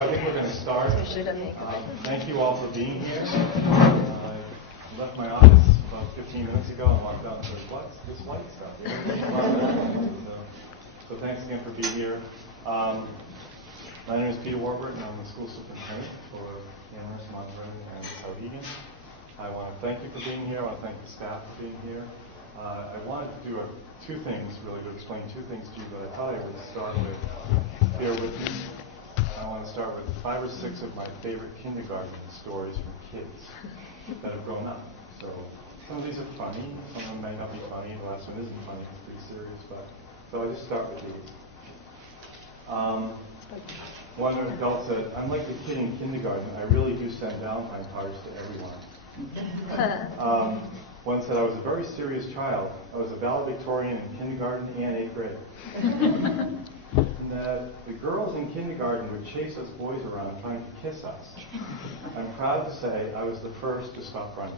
I think we're going to start. Thank you all for being here. I left my office about 15 minutes ago and walked out and said, what's this white stuff? So thanks again for being here. My name is Peter Warburton, and I'm the school superintendent for Amherst, Montverde, and Souhegan. I want to thank you for being here. I want to thank the staff for being here. I wanted to do two things, really, to explain two things to you, but I thought I would start with, bear with me. I want to start with 5 or 6 of my favorite kindergarten stories from kids that have grown up. So some of these are funny, some of them may not be funny. The last one isn't funny, it's pretty serious, but so I'll just start with these. One adult said, I'm like the kid in kindergarten. I really do send Valentine cards to everyone. One said, I was a very serious child. I was a valedictorian in kindergarten and 8th grade. And that the girls in kindergarten would chase us boys around trying to kiss us. I'm proud to say I was the first to stop running.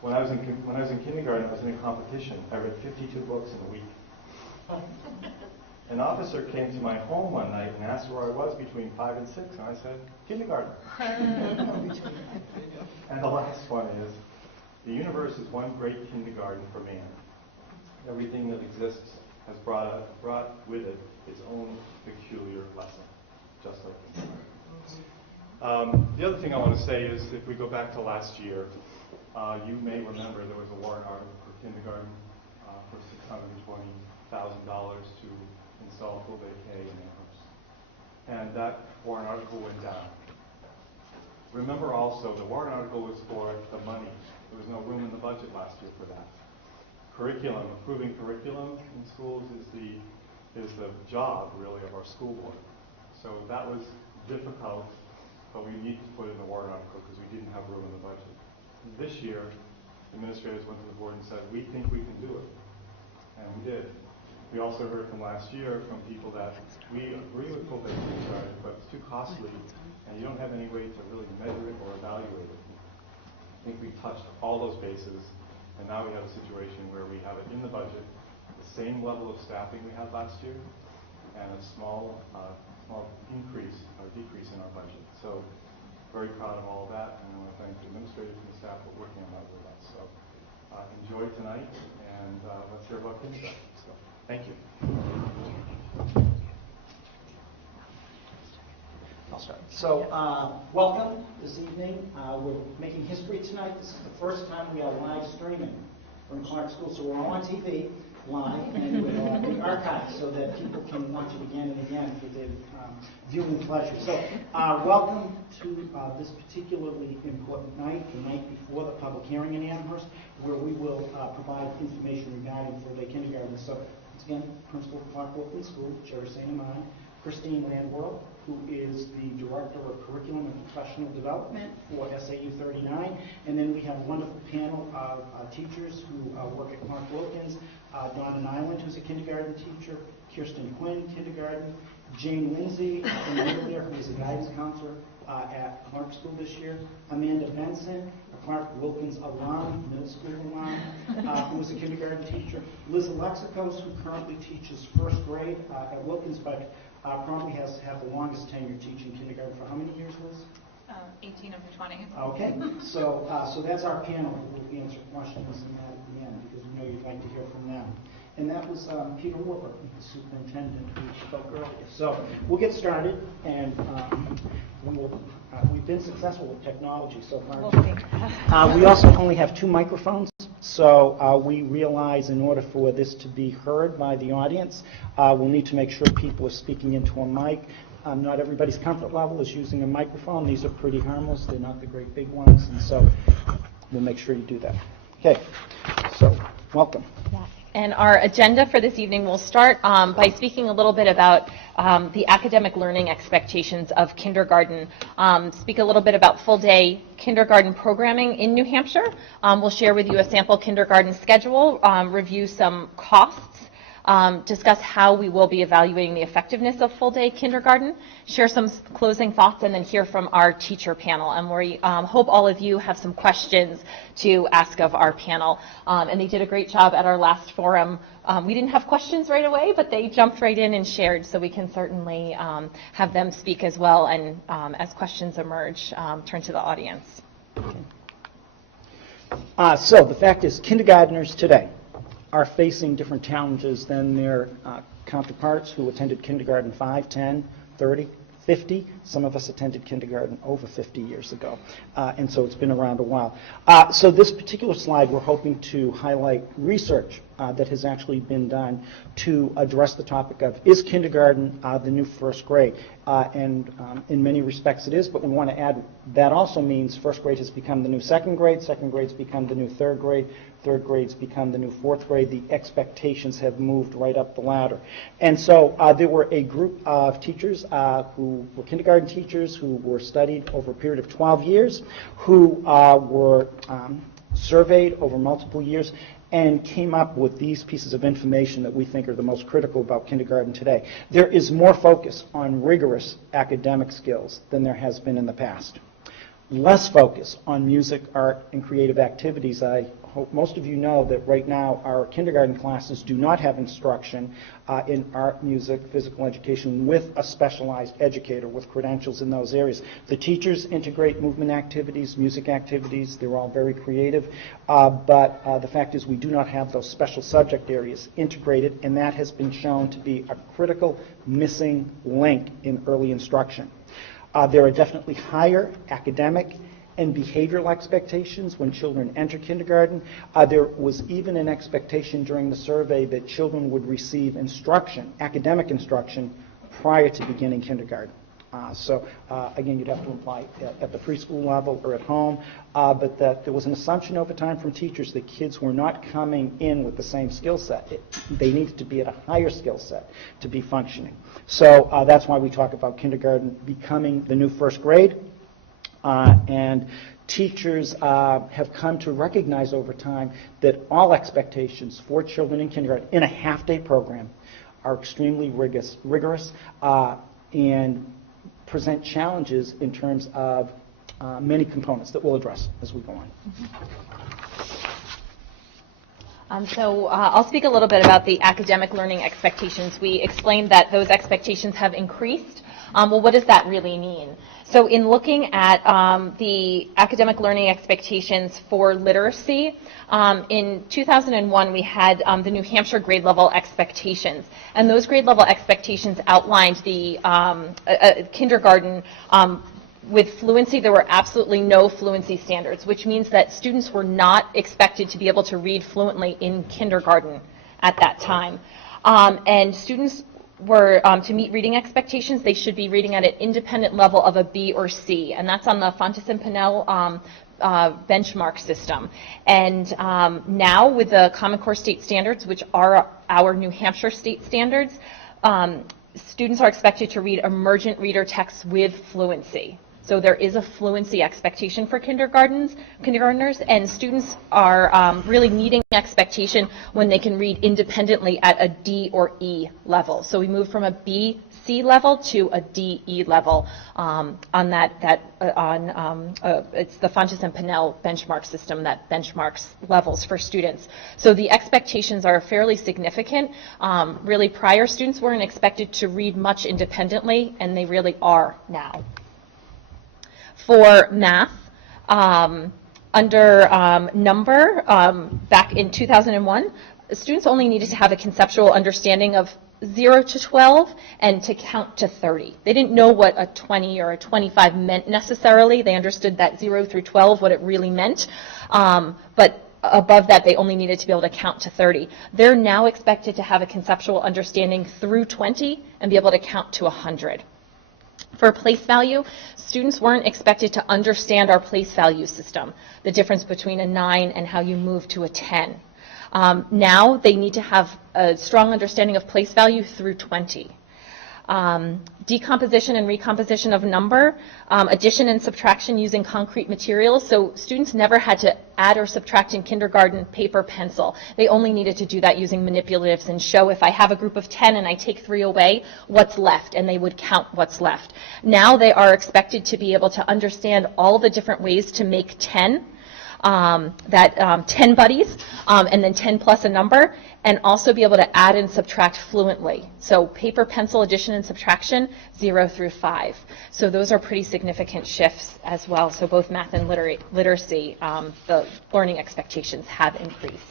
When I was in kindergarten, I was in a competition. I read 52 books in a week. An officer came to my home one night and asked where I was between 5 and 6, and I said, kindergarten. And the last one is, the universe is one great kindergarten for man. Everything that exists has brought with it its own peculiar lesson, just like kindergarten. The other thing I want to say is, if we go back to last year, you may remember there was a warrant article for kindergarten for $620,000 to install full day K in Amherst. And that warrant article went down. Remember also, the warrant article was for the money. There was no room in the budget last year for that. Curriculum, approving curriculum in schools is the job, really, of our school board. So that was difficult, but we needed to put in the warrant article because we didn't have room in the budget. This year, administrators went to the board and said, we think we can do it. And we did. We also heard from last year from people that we agree with full day kindergarten, but it's too costly, and you don't have any way to really measure it or evaluate it. I think we touched all those bases, and now we have a situation where we have it in the budget, the same level of staffing we had last year, and a small increase or decrease in our budget. So very proud of all of that, and I want to thank the administrators and the staff for working on that with us. So enjoy tonight, and let's hear about kindergarten. So thank you. I'll start. So, welcome this evening. We're making history tonight. This is the first time we are live streaming from Clark School. So we're on TV live and we're being archived so that people can watch it again and again for their viewing pleasure. So, welcome to this particularly important night, the night before the public hearing in Amherst, where we will provide information regarding full day kindergarten. So, once again, Principal of Clark Wilkins School, Jerry St. Amand, Christine Landworld, who is the Director of Curriculum and Professional Development for SAU 39. And then we have a wonderful panel of teachers who work at Clark Wilkins. Donna Nyland, who's a kindergarten teacher. Kirsten Quinn, kindergarten. Jane Lindsay, from Whittier, who is a guidance counselor at Clark School this year. Amanda Benson, a Clark Wilkins alum, middle school alum, who is a kindergarten teacher. Liz Alexikos, who currently teaches first grade at Wilkins, but probably has had the longest tenure teaching kindergarten for how many years, Liz? 18 of the 20. Okay, so that's our panel who will answer questions and that at the end, because we know you'd like to hear from them. And that was Peter Warburton, the superintendent, who spoke earlier. So we'll get started, and we've been successful with technology so far. We also only have 2 microphones. So we realize in order for this to be heard by the audience, we'll need to make sure people are speaking into a mic. Not everybody's comfort level is using a microphone. These are pretty harmless. They're not the great big ones. And so we'll make sure you do that. Okay. So welcome. Yeah. And our agenda for this evening will start by speaking a little bit about the academic learning expectations of kindergarten, speak a little bit about full-day kindergarten programming in New Hampshire. We'll share with you a sample kindergarten schedule, review some costs, discuss how we will be evaluating the effectiveness of full-day kindergarten, share some closing thoughts, and then hear from our teacher panel. And we hope all of you have some questions to ask of our panel. And they did a great job at our last forum. We didn't have questions right away, but they jumped right in and shared, so we can certainly have them speak as well, and as questions emerge, turn to the audience. So the fact is, kindergartners today are facing different challenges than their counterparts who attended kindergarten 5, 10, 30, 50. Some of us attended kindergarten over 50 years ago, and so it's been around a while. So this particular slide, we're hoping to highlight research that has actually been done to address the topic of, is kindergarten the new first grade? And in many respects it is, but we want to add that also means first grade has become the new second grade's become the new third grade's become the new fourth grade. The expectations have moved right up the ladder. And so there were a group of teachers who were kindergarten teachers who were studied over a period of 12 years, who were surveyed over multiple years, and came up with these pieces of information that we think are the most critical about kindergarten today. There is more focus on rigorous academic skills than there has been in the past. Less focus on music, art, and creative activities. I hope most of you know that right now our kindergarten classes do not have instruction in art, music, physical education with a specialized educator with credentials in those areas. The teachers integrate movement activities, music activities. They're all very creative, but the fact is we do not have those special subject areas integrated, and that has been shown to be a critical missing link in early instruction. There are definitely higher academic and behavioral expectations when children enter kindergarten. There was even an expectation during the survey that children would receive instruction, academic instruction, prior to beginning kindergarten. So again, you'd have to apply at the preschool level or at home, but that there was an assumption over time from teachers that kids were not coming in with the same skill set. They needed to be at a higher skill set to be functioning. So that's why we talk about kindergarten becoming the new first grade. And teachers have come to recognize over time that all expectations for children in kindergarten in a half-day program are extremely rigorous and present challenges in terms of many components that we'll address as we go on. So I'll speak a little bit about the academic learning expectations. We explained that those expectations have increased. Well, what does that really mean? So in looking at the academic learning expectations for literacy, in 2001 we had the New Hampshire grade level expectations, and those grade level expectations outlined the kindergarten with fluency. There were absolutely no fluency standards, which means that students were not expected to be able to read fluently in kindergarten at that time. And students were, to meet reading expectations, they should be reading at an independent level of a B or C, and that's on the Fountas and Pinnell benchmark system. And now with the Common Core state standards, which are our New Hampshire state standards, students are expected to read emergent reader texts with fluency. So there is a fluency expectation for kindergartners, and students are really meeting expectation when they can read independently at a D or E level. So we move from a B, C level to a D, E level on it's the Fountas and Pinnell benchmark system that benchmarks levels for students. So the expectations are fairly significant. Really, prior students weren't expected to read much independently, and they really are now. For math, under number, back in 2001, students only needed to have a conceptual understanding of 0 to 12 and to count to 30. They didn't know what a 20 or a 25 meant necessarily. They understood that 0 through 12, what it really meant. But above that, they only needed to be able to count to 30. They're now expected to have a conceptual understanding through 20 and be able to count to 100. For place value, students weren't expected to understand our place value system, the difference between a 9 and how you move to a 10. Now they need to have a strong understanding of place value through 20. decomposition and recomposition of number, addition and subtraction using concrete materials. So students never had to add or subtract in kindergarten paper, pencil. They only needed to do that using manipulatives and show if I have a group of 10 and I take 3 away, what's left, and they would count what's left. Now they are expected to be able to understand all the different ways to make 10, 10 buddies, and then 10 plus a number, and also be able to add and subtract fluently. So paper, pencil, addition and subtraction, 0 through 5. So those are pretty significant shifts as well. So both math and literacy, the learning expectations have increased.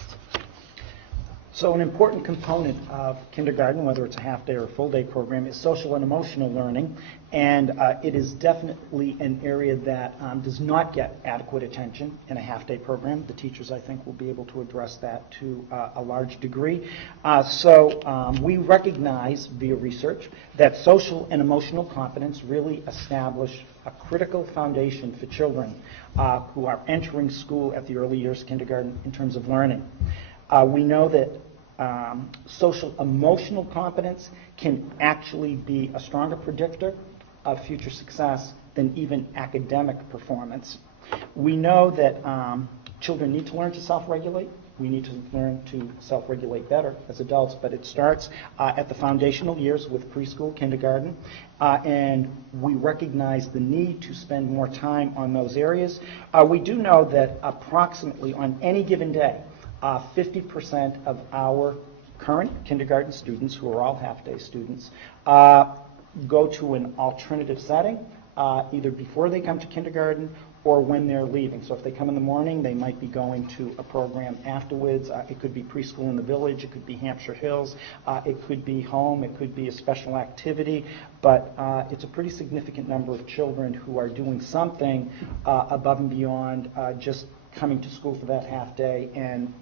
So an important component of kindergarten, whether it's a half-day or a full-day program, is social and emotional learning, and it is definitely an area that does not get adequate attention in a half-day program. The teachers, I think, will be able to address that to a large degree. So we recognize via research that social and emotional competence really establish a critical foundation for children who are entering school at the early years of kindergarten in terms of learning. We know that social emotional competence can actually be a stronger predictor of future success than even academic performance. We know that children need to learn to self-regulate. We need to learn to self-regulate better as adults, but it starts at the foundational years with preschool, kindergarten, and we recognize the need to spend more time on those areas. We do know that approximately on any given day, 50% of our current kindergarten students, who are all half-day students, go to an alternative setting, either before they come to kindergarten or when they're leaving. So if they come in the morning, they might be going to a program afterwards. It could be preschool in the village, it could be Hampshire Hills, it could be home, it could be a special activity, but it's a pretty significant number of children who are doing something above and beyond just coming to school for that half day and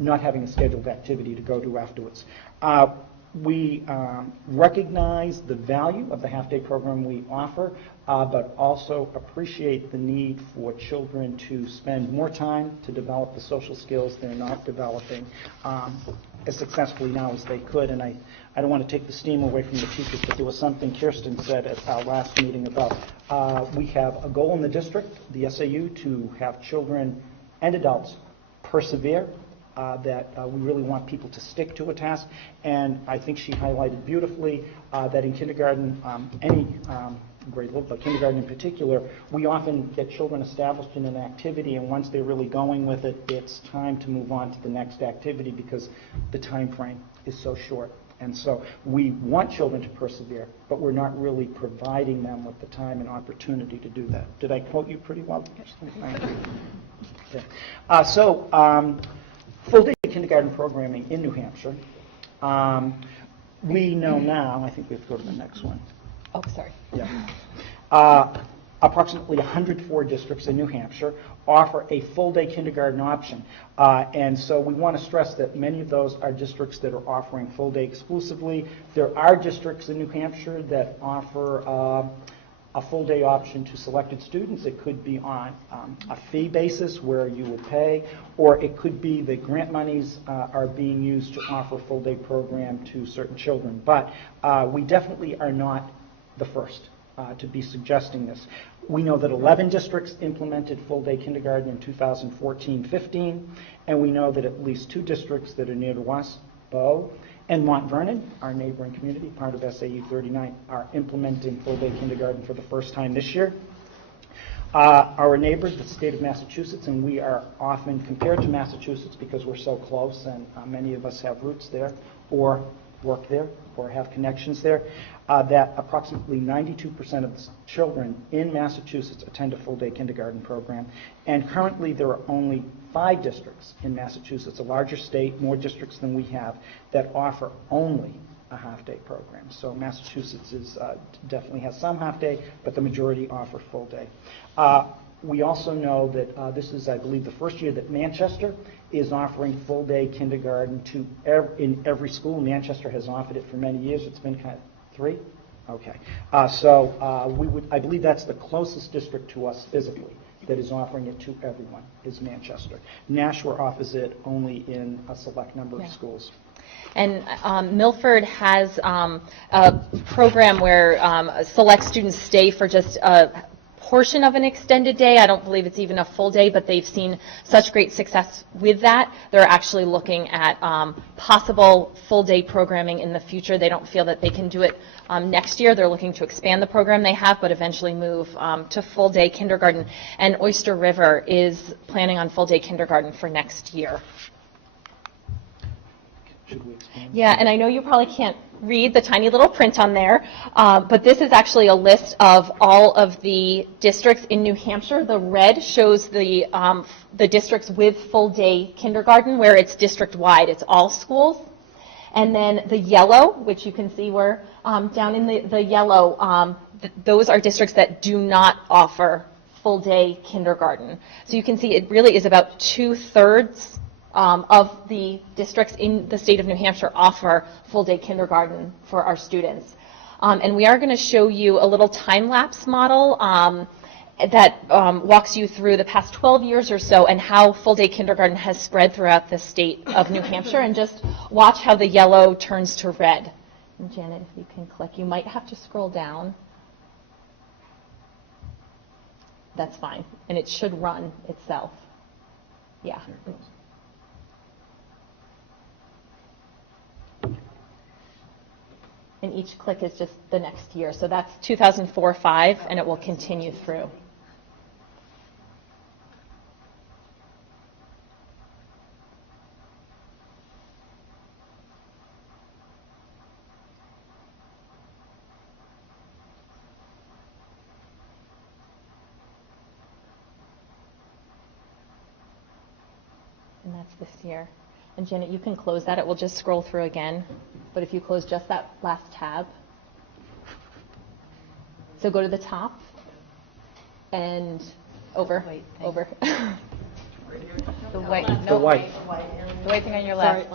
not having a scheduled activity to go to afterwards. We recognize the value of the half-day program we offer, but also appreciate the need for children to spend more time to develop the social skills they're not developing as successfully now as they could. And I don't want to take the steam away from the teachers, but there was something Kirsten said at our last meeting about we have a goal in the district, the SAU, to have children and adults persevere, that we really want people to stick to a task. And I think she highlighted beautifully that in kindergarten, any grade level, but kindergarten in particular, we often get children established in an activity, and once they're really going with it, it's time to move on to the next activity because the time frame is so short. And so we want children to persevere, but we're not really providing them with the time and opportunity to do that. Did I quote you pretty well? Thank you. Okay. Full-day kindergarten programming in New Hampshire. We know now, I think we have to go to the next one. Oh, sorry. Yeah. Approximately 104 districts in New Hampshire offer a full-day kindergarten option. And so we want to stress that many of those are districts that are offering full-day exclusively. There are districts in New Hampshire that offer a full-day option to selected students. It could be on a fee basis where you would pay, or it could be that grant monies are being used to offer a full-day program to certain children. But we definitely are not the first to be suggesting this. We know that 11 districts implemented full-day kindergarten in 2014-15, and we know that at least 2 districts that are near to us, Bow and Mont Vernon, our neighboring community, part of SAU 39, are implementing full-day kindergarten for the first time this year. Our neighbors, the state of Massachusetts, and we are often compared to Massachusetts because we're so close, and many of us have roots there or work there or have connections there, that approximately 92% of the children in Massachusetts attend a full-day kindergarten program. And currently there are only 5 districts in Massachusetts, a larger state, more districts than we have, that offer only a half-day program. So Massachusetts definitely has some half-day, but the majority offer full-day. We also know that this is, I believe, the first year that Manchester is offering full-day kindergarten in every school. Manchester has offered it for many years. It's been kind of 3? Okay. I believe that's the closest district to us physically that is offering it to everyone, is Manchester. Nashua offers it only in a select number of schools. And Milford has a program where select students stay for just a portion of an extended day. I don't believe it's even a full day, but they've seen such great success with that. They're actually looking at possible full-day programming in the future. They don't feel that they can do it next year. They're looking to expand the program they have, but eventually move to full-day kindergarten. And Oyster River is planning on full-day kindergarten for next year. Should we expand? Yeah, and I know you probably can't read the tiny little print on there, but this is actually a list of all of the districts in New Hampshire. The red shows the districts with full-day kindergarten, where it's district-wide. It's all schools. And then the yellow, which you can see where down in the yellow, those are districts that do not offer full-day kindergarten. So you can see it really is about 2/3 of the districts in the state of New Hampshire offer full-day kindergarten for our students. And we are going to show you a little time-lapse model that walks you through the past 12 years or so and how full-day kindergarten has spread throughout the state of New Hampshire. And just watch how the yellow turns to red. And Janet, if you can click, you might have to scroll down. That's fine. And it should run itself. Yeah. And each click is just the next year. So that's 2004-05, and it will continue through. And that's this year. And Janet, you can close that. It will just scroll through again. But if you close just that last tab. So go to the top and over, over. The white, The white. the white thing on your left.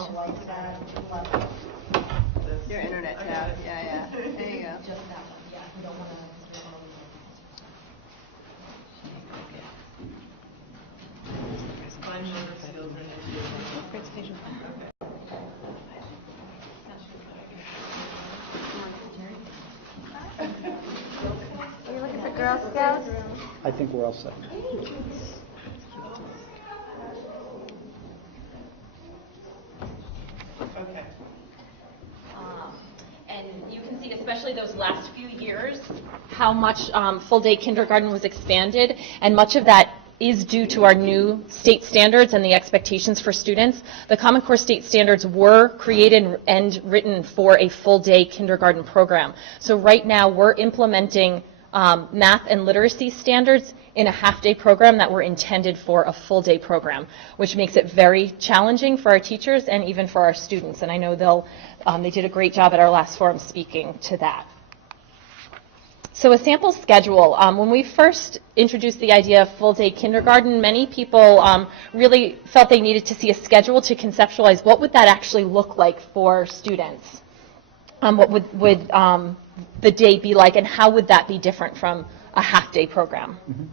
Your internet tab, yeah. There you go. Are you looking for Girl Scouts? I think we're all set. And you can see, especially those last few years, how much full-day kindergarten was expanded, and much of that is due to our new state standards and the expectations for students. The Common Core state standards were created and written for a full-day kindergarten program. So right now we're implementing math and literacy standards in a half-day program that were intended for a full-day program, which makes it very challenging for our teachers and even for our students. And I know they did a great job at our last forum speaking to that. So a sample schedule. When we first introduced the idea of full-day kindergarten, many people really felt they needed to see a schedule to conceptualize what would that actually look like for students. What would the day be like, and how would that be different from a half-day program? Mm-hmm.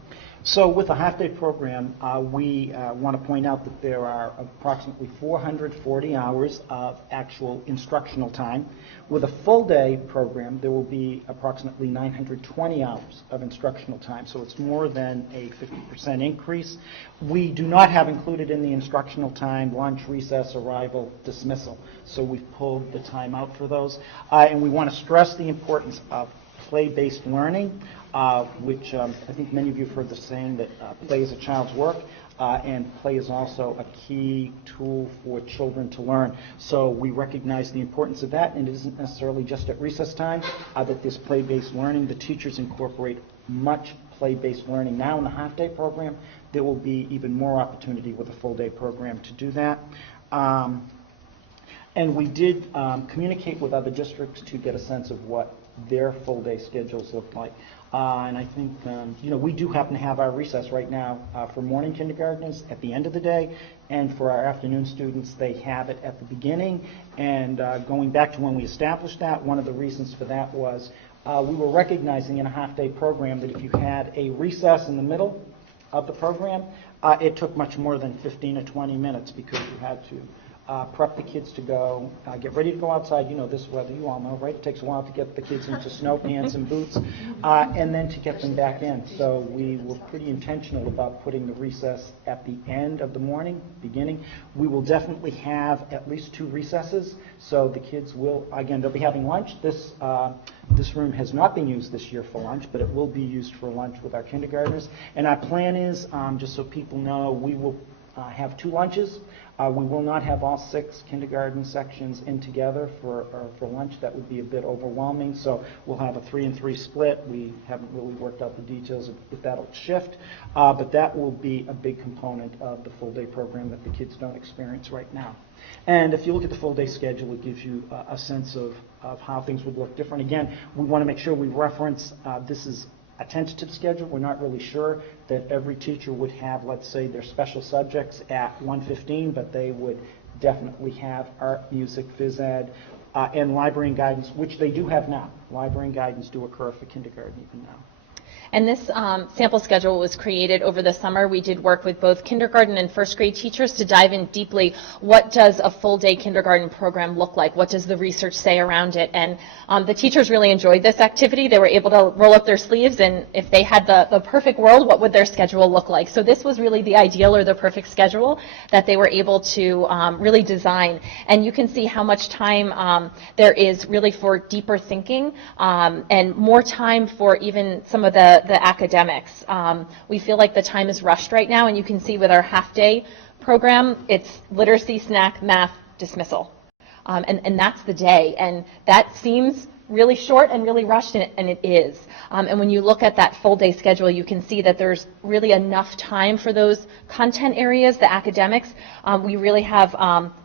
So with a half-day program, we want to point out that there are approximately 440 hours of actual instructional time. With a full-day program, there will be approximately 920 hours of instructional time, so it's more than a 50% increase. We do not have included in the instructional time lunch, recess, arrival, dismissal, so we've pulled the time out for those. And we want to stress the importance of play-based learning, which I think many of you have heard the saying that play is a child's work, and play is also a key tool for children to learn. So we recognize the importance of that, and it isn't necessarily just at recess time that there's play-based learning. The teachers incorporate much play-based learning now in the half-day program. There will be even more opportunity with a full-day program to do that. And we did communicate with other districts to get a sense of what their full-day schedules look like. And I think, we do happen to have our recess right now for morning kindergartners at the end of the day, and for our afternoon students, they have it at the beginning. And going back to when we established that, one of the reasons for that was we were recognizing in a half-day program that if you had a recess in the middle of the program, it took much more than 15 or 20 minutes because you had to prep the kids to go, get ready to go outside. You know this weather, you all know, right? It takes a while to get the kids into snow pants and boots, and then to get them back in. So we were pretty intentional about putting the recess at the end of the morning, beginning. We will definitely have at least 2 recesses, so the kids will, again, they'll be having lunch. This room has not been used this year for lunch, but it will be used for lunch with our kindergartners. And our plan is, just so people know, we will have 2 lunches. We will not have all 6 kindergarten sections in together for lunch. That would be a bit overwhelming, so we'll have a 3 and 3 split. We haven't really worked out the details if that'll shift, but that will be a big component of the full-day program that the kids don't experience right now. And if you look at the full-day schedule, it gives you a sense of how things would look different. Again, we want to make sure we reference this is a tentative schedule. We're not really sure that every teacher would have, let's say, their special subjects at 1:15, but they would definitely have art, music, phys ed, and library and guidance, which they do have now. Library and guidance do occur for kindergarten even now. And this sample schedule was created over the summer. We did work with both kindergarten and first grade teachers to dive in deeply. What does a full day kindergarten program look like? What does the research say around it? And the teachers really enjoyed this activity. They were able to roll up their sleeves, and if they had the perfect world, what would their schedule look like? So this was really the ideal or the perfect schedule that they were able to really design. And you can see how much time there is really for deeper thinking and more time for even some of the academics. We feel like the time is rushed right now, and you can see with our half-day program, it's literacy, snack, math, dismissal. And that's the day. And that seems really short and really rushed, and it is. And when you look at that full-day schedule, you can see that there's really enough time for those content areas, the academics. We really have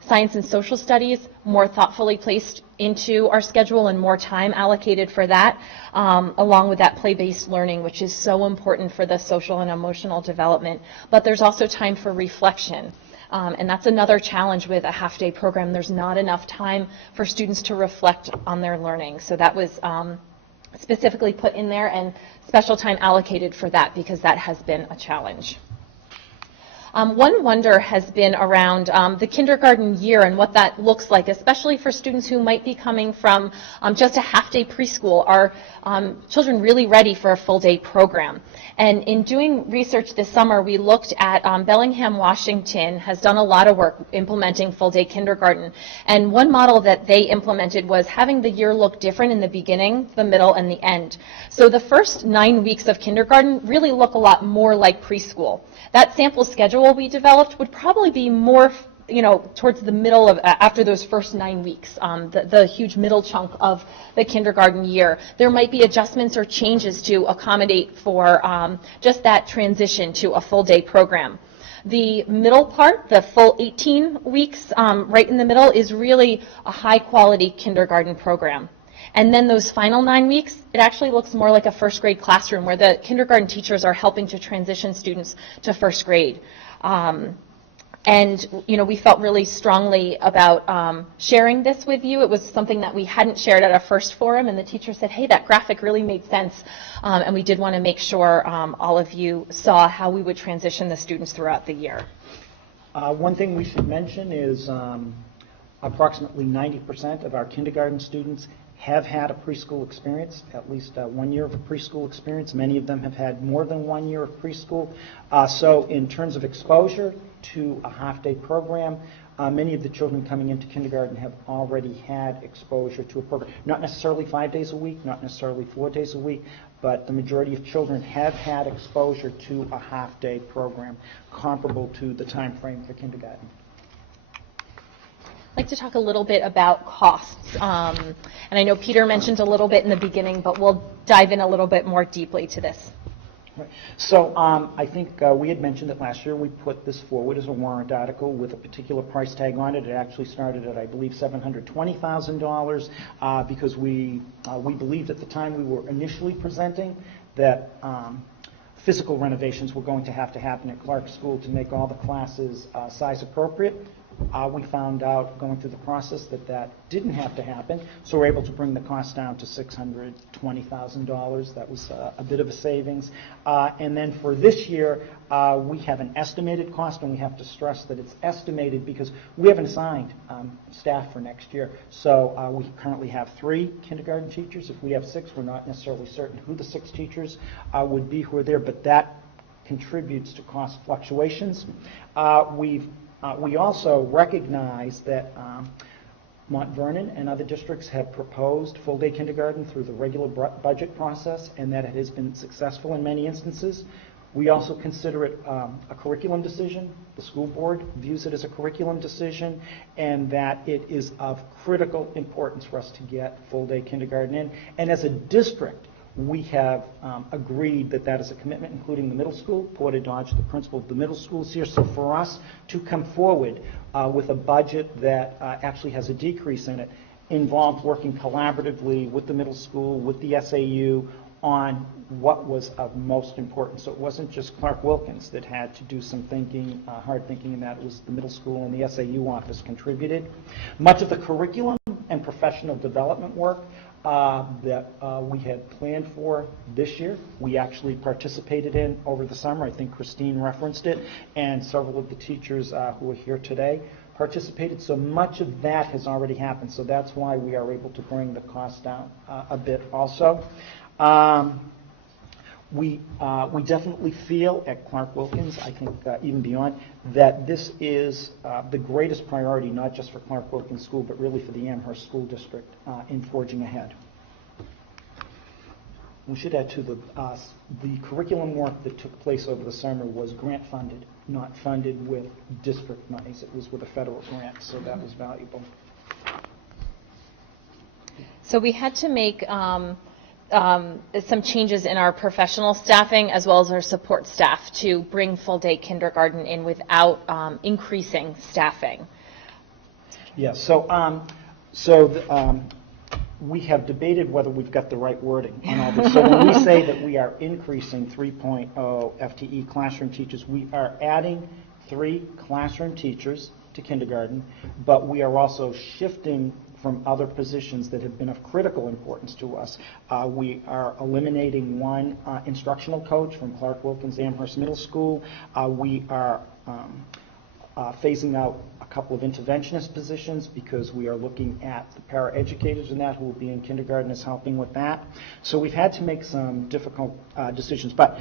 science and social studies more thoughtfully placed into our schedule and more time allocated for that, along with that play-based learning, which is so important for the social and emotional development. But there's also time for reflection. And that's another challenge with a half-day program. There's not enough time for students to reflect on their learning. So that was specifically put in there, and special time allocated for that because that has been a challenge. One wonder has been around the kindergarten year and what that looks like, especially for students who might be coming from just a half-day preschool. Are children really ready for a full-day program? And in doing research this summer, we looked at Bellingham, Washington has done a lot of work implementing full-day kindergarten. And one model that they implemented was having the year look different in the beginning, the middle, and the end. So the first 9 weeks of kindergarten really look a lot more like preschool. That sample schedule we developed would probably be more, towards the middle of, after those first 9 weeks, the huge middle chunk of the kindergarten year. There might be adjustments or changes to accommodate for just that transition to a full day program. The middle part, the full 18 weeks, right in the middle, is really a high quality kindergarten program. And then those final 9 weeks, it actually looks more like a first grade classroom where the kindergarten teachers are helping to transition students to first grade. And we felt really strongly about sharing this with you. It was something that we hadn't shared at our first forum, and the teacher said, hey, that graphic really made sense. And we did want to make sure all of you saw how we would transition the students throughout the year. One thing we should mention is approximately 90% of our kindergarten students have had a preschool experience, at least 1 year of a preschool experience. Many of them have had more than 1 year of preschool. So in terms of exposure to a half-day program, many of the children coming into kindergarten have already had exposure to a program. Not necessarily 5 days a week, not necessarily 4 days a week, but the majority of children have had exposure to a half-day program comparable to the time frame for kindergarten. I'd like to talk a little bit about costs. And I know Peter mentioned a little bit in the beginning, but we'll dive in a little bit more deeply to this. Right. So I think we had mentioned that last year we put this forward as a warrant article with a particular price tag on it. It actually started at, I believe, $720,000 because we believed at the time we were initially presenting that physical renovations were going to happen at Clark School to make all the classes size appropriate. We found out going through the process that that didn't have to happen, so we're able to bring the cost down to $620,000. That was a bit of a savings. And then for this year, we have an estimated cost, and we have to stress that it's estimated because we haven't assigned staff for next year. So we currently have 3 kindergarten teachers. If we have 6, we're not necessarily certain who the 6 teachers would be who are there, but that contributes to cost fluctuations. We also recognize that Mont Vernon and other districts have proposed full-day kindergarten through the regular budget process, and that it has been successful in many instances. We also consider it a curriculum decision. The school board views it as a curriculum decision, and that it is of critical importance for us to get full-day kindergarten in. And as a district, we have agreed that that is a commitment, including the middle school. Porter Dodge, the principal of the middle school, is here. So for us to come forward with a budget that actually has a decrease in it involved working collaboratively with the middle school, with the SAU, on what was of most importance. So it wasn't just Clark Wilkins that had to do some thinking, hard thinking, and that it was the middle school and the SAU office contributed. Much of the curriculum and professional development work that we had planned for this year, we actually participated in over the summer. I think Christine referenced it, and several of the teachers who are here today participated. So much of that has already happened. So that's why we are able to bring the cost down a bit also. We definitely feel at Clark Wilkins, I think even beyond, that this is the greatest priority, not just for Clark Wilkins School, but really for the Amherst School District in forging ahead. We should add to the curriculum work that took place over the summer was grant funded, not funded with district monies. It was with a federal grant, so that was valuable. So we had to make some changes in our professional staffing as well as our support staff to bring full-day kindergarten in without increasing staffing. Yes, we have debated whether we've got the right wording on all this. So when we say that we are increasing 3.0 FTE classroom teachers, we are adding 3 classroom teachers to kindergarten, but we are also shifting from other positions that have been of critical importance to us. We are eliminating 1 instructional coach from Clark Wilkins Amherst Middle School. We are phasing out a couple of interventionist positions because we are looking at the paraeducators in that who will be in kindergarten as helping with that. So we've had to make some difficult decisions. But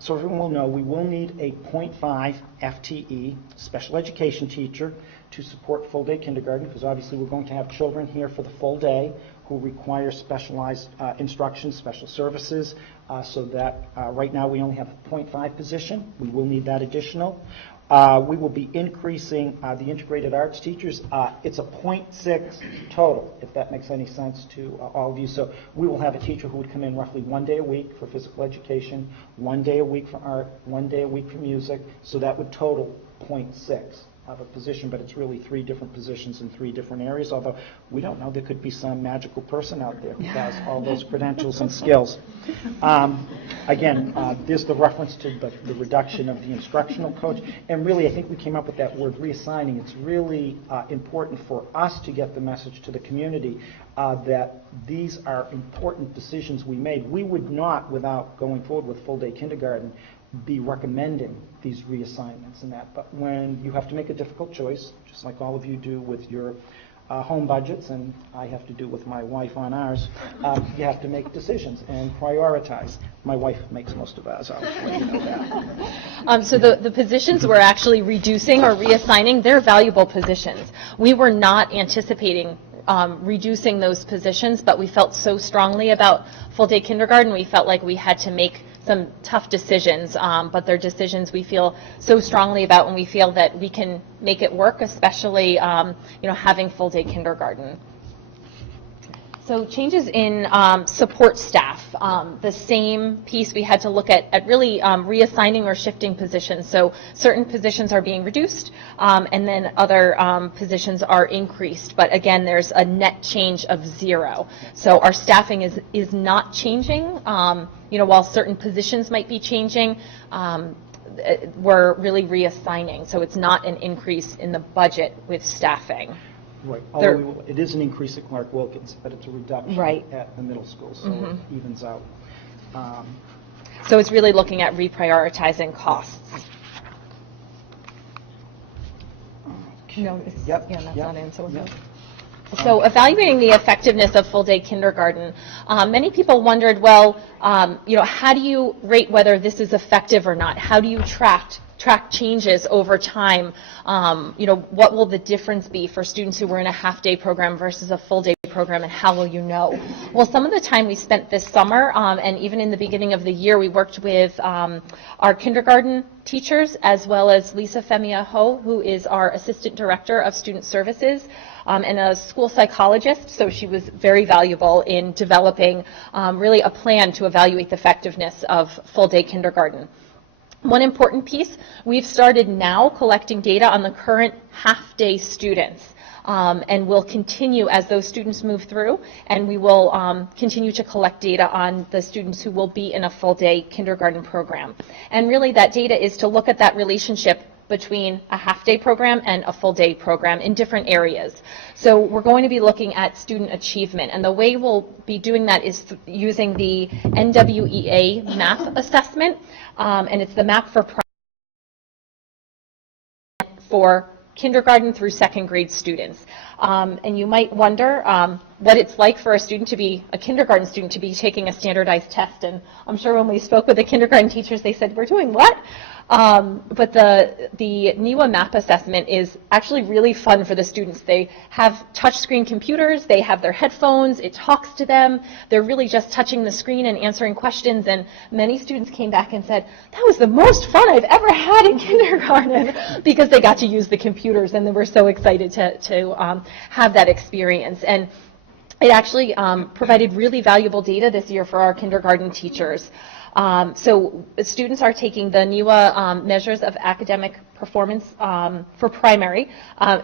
so everyone will know we will need a 0.5 FTE special education teacher to support full-day kindergarten, because obviously we're going to have children here for the full day who require specialized instruction, special services, so that right now we only have a 0.5 position. We will need that additional. We will be increasing the integrated arts teachers. It's a 0.6 total, if that makes any sense to all of you. So we will have a teacher who would come in roughly 1 day a week for physical education, 1 day a week for art, 1 day a week for music. So that would total 0.6 of a position, but it's really 3 different positions in 3 different areas, although we don't know, there could be some magical person out there who has all those credentials and skills. Again, there's the reference to the reduction of the instructional coach, and really I think we came up with that word reassigning. It's really important for us to get the message to the community that these are important decisions we made. We would not, without going forward with full-day kindergarten, be recommending these reassignments and that. But when you have to make a difficult choice, just like all of you do with your home budgets, and I have to do with my wife on ours, you have to make decisions and prioritize. My wife makes most of ours, I'll let you know that. So the positions we're actually reducing or reassigning, they're valuable positions. We were not anticipating reducing those positions, but we felt so strongly about full-day kindergarten, we felt like we had to make some tough decisions, but they're decisions we feel so strongly about, and we feel that we can make it work, especially having full-day kindergarten. So changes in support staff, the same piece we had to look at really reassigning or shifting positions. So certain positions are being reduced and then other positions are increased. But again, there's a net change of 0. So our staffing is not changing. While certain positions might be changing, we're really reassigning, so it's not an increase in the budget with staffing. Right, There- although it is an increase at Clark Wilkins, but it's a reduction Right. at the middle school, so it evens out. So it's really looking at reprioritizing costs. No, it's, Yep, yeah, that's yep, not in, so yep. So evaluating the effectiveness of full-day kindergarten, many people wondered, well, how do you rate whether this is effective or not? How do you track changes over time? What will the difference be for students who were in a half-day program versus a full-day program, and how will you know? Well, some of the time we spent this summer, and even in the beginning of the year, we worked with our kindergarten teachers, as well as Lisa Femia Ho, who is our Assistant Director of Student Services, and a school psychologist, so she was very valuable in developing really a plan to evaluate the effectiveness of full-day kindergarten. One important piece, we've started now collecting data on the current half-day students, and we'll continue as those students move through, and we will continue to collect data on the students who will be in a full-day kindergarten program. And really that data is to look at that relationship between a half-day program and a full-day program in different areas. So we're going to be looking at student achievement, and the way we'll be doing that is using the NWEA MAP assessment, and it's the MAP for kindergarten through second grade students. And you might wonder what it's like for a kindergarten student to be taking a standardized test. And I'm sure when we spoke with the kindergarten teachers, they said, we're doing what? But the NWEA MAP assessment is actually really fun for the students. They have touchscreen computers, they have their headphones, it talks to them, they're really just touching the screen and answering questions, and many students came back and said, that was the most fun I've ever had in kindergarten, because they got to use the computers and they were so excited to have that experience. And it actually provided really valuable data this year for our kindergarten teachers. So students are taking the NWEA measures of academic performance for primary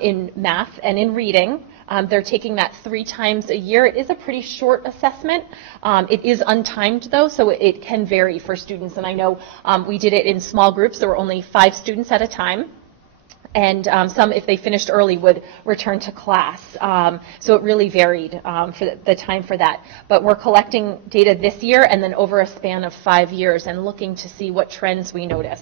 in math and in reading. They're taking that 3 times a year. It is a pretty short assessment. It is untimed though, so it can vary for students. And I know we did it in small groups. There were only 5 students at a time. And some, if they finished early, would return to class. So it really varied for the time for that. But we're collecting data this year and then over a span of 5 years and looking to see what trends we notice.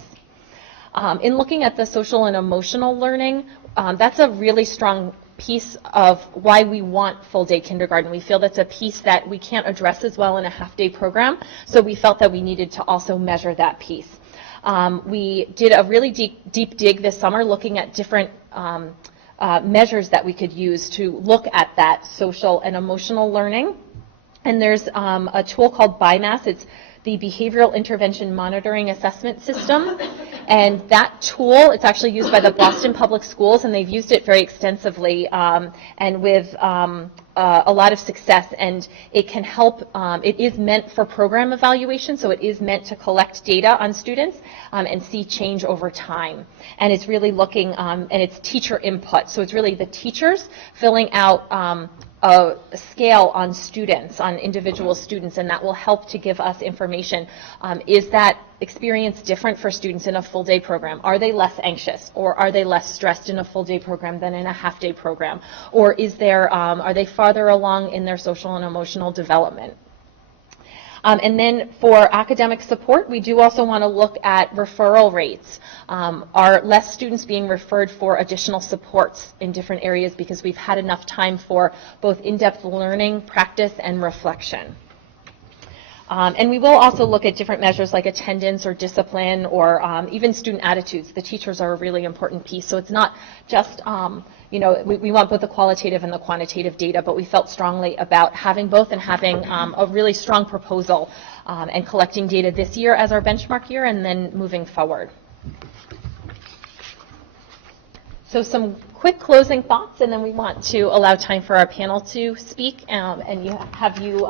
In looking at the social and emotional learning, that's a really strong piece of why we want full-day kindergarten. We feel that's a piece that we can't address as well in a half-day program, so we felt that we needed to also measure that piece. We did a really deep dig this summer looking at different measures that we could use to look at that social and emotional learning. And there's a tool called BIMAS. It's the Behavioral Intervention Monitoring Assessment System. And that tool, it's actually used by the Boston Public Schools, and they've used it very extensively and with a lot of success. And it can help, it is meant for program evaluation, so it is meant to collect data on students and see change over time. And it's really looking, and it's teacher input. So it's really the teachers filling out a scale on students, on individual students, and that will help to give us information. Is that experience different for students in a full-day program? Are they less anxious, or are they less stressed in a full-day program than in a half-day program? Or is there, are they farther along in their social and emotional development? And then for academic support, we do also want to look at referral rates. Are less students being referred for additional supports in different areas because we've had enough time for both in-depth learning, practice, and reflection? And we will also look at different measures like attendance or discipline or even student attitudes. The teachers are a really important piece. So it's not just, we want both the qualitative and the quantitative data, but we felt strongly about having both and having a really strong proposal and collecting data this year as our benchmark year and then moving forward. So some quick closing thoughts, and then we want to allow time for our panel to speak and have you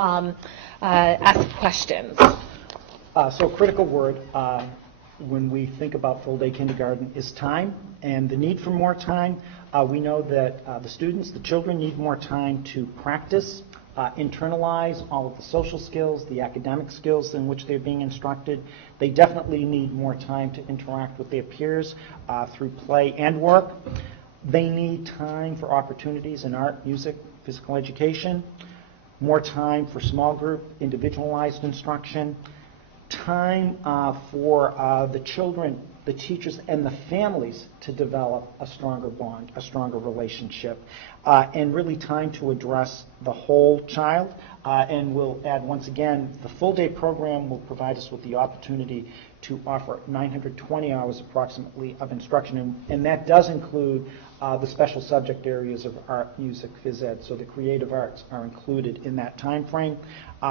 ask questions. So a critical word when we think about full-day kindergarten is time and the need for more time. We know that the children need more time to practice internalize all of the social skills, the academic skills in which they're being instructed. They definitely need more time to interact with their peers through play and work. They need time for opportunities in art, music, physical education, more time for small group, individualized instruction, time for the children, the teachers, and the families to develop a stronger bond, a stronger relationship, and really time to address the whole child. And we'll add once again, the full day program will provide us with the opportunity to offer 920 hours approximately of instruction, and that does include the special subject areas of art, music, phys ed, so the creative arts are included in that time frame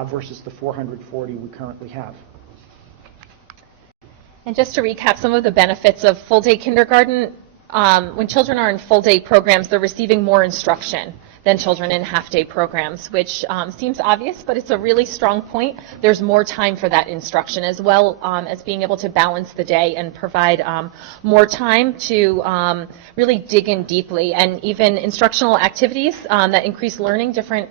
versus the 440 we currently have. And just to recap some of the benefits of full-day kindergarten, when children are in full-day programs, they're receiving more instruction than children in half-day programs, which seems obvious, but it's a really strong point. There's more time for that instruction, as well as being able to balance the day and provide more time to really dig in deeply, and even instructional activities that increase learning, different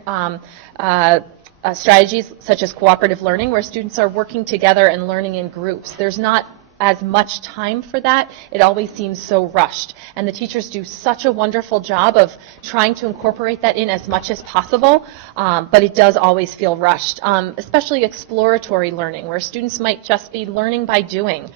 strategies such as cooperative learning, where students are working together and learning in groups. There's not as much time for that. It always seems so rushed. And the teachers do such a wonderful job of trying to incorporate that in as much as possible, but it does always feel rushed, especially exploratory learning, where students might just be learning by doing,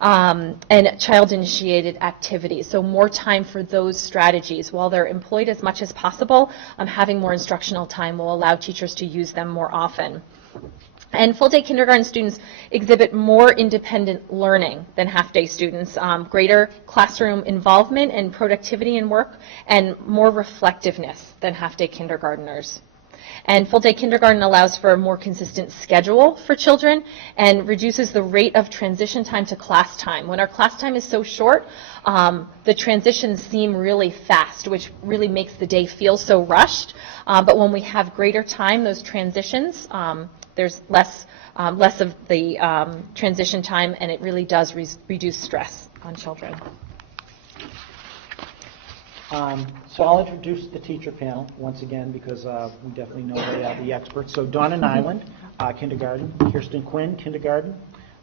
and child-initiated activities. So more time for those strategies. While they're employed as much as possible, having more instructional time will allow teachers to use them more often. And full-day kindergarten students exhibit more independent learning than half-day students, greater classroom involvement and productivity in work, and more reflectiveness than half-day kindergartners. And full-day kindergarten allows for a more consistent schedule for children and reduces the rate of transition time to class time. When our class time is so short, the transitions seem really fast, which really makes the day feel so rushed. But when we have greater time, those transitions, there's less of the transition time, and it really does reduce stress on children. So I'll introduce the teacher panel once again, because we definitely know they are the experts. So Donna Nyland, kindergarten; Kirsten Quinn, kindergarten;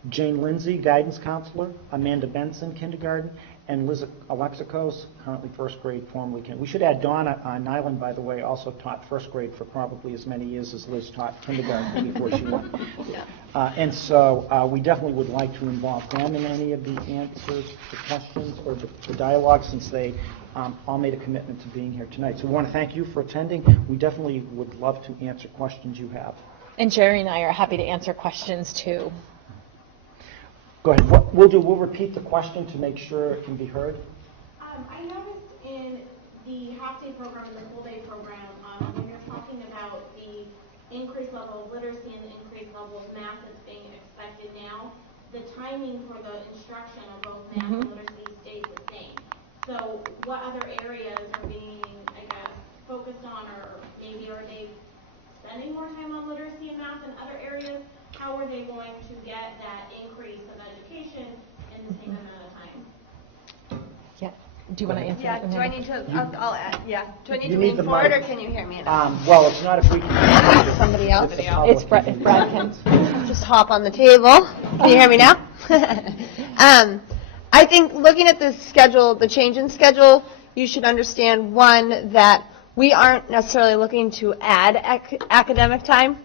Jane Lindsay, guidance counselor; Amanda Benson, kindergarten; and Liz Alexikos, currently first grade, formerly kindergarten. We should add Donna Nyland, by the way, also taught first grade for probably as many years as Liz taught kindergarten before she went. And so we definitely would like to involve them in any of the answers to questions or the dialogue, since they all made a commitment to being here tonight. So we want to thank you for attending. We definitely would love to answer questions you have. And Jerry and I are happy to answer questions too. Go ahead. What we'll repeat the question to make sure it can be heard. I noticed in the half-day program and the full-day program, when you're talking about the increased level of literacy and the increased level of math that's being expected now, the timing for the instruction of both math and literacy stays the same. So what other areas are being, I guess, focused on, or maybe are they spending more time on literacy and math in other areas? How are they going to get that increase of education in the same amount of time? Yeah. Do you want to answer that? Yeah, do I need to, I'll add, yeah. Do I need You to need lean the forward, mic. or can you hear me? Well, it's not if we can. Somebody else? It's Brad can. Just hop on the table. Can you hear me now? I think looking at the schedule, the change in schedule, you should understand, one, that we aren't necessarily looking to add academic time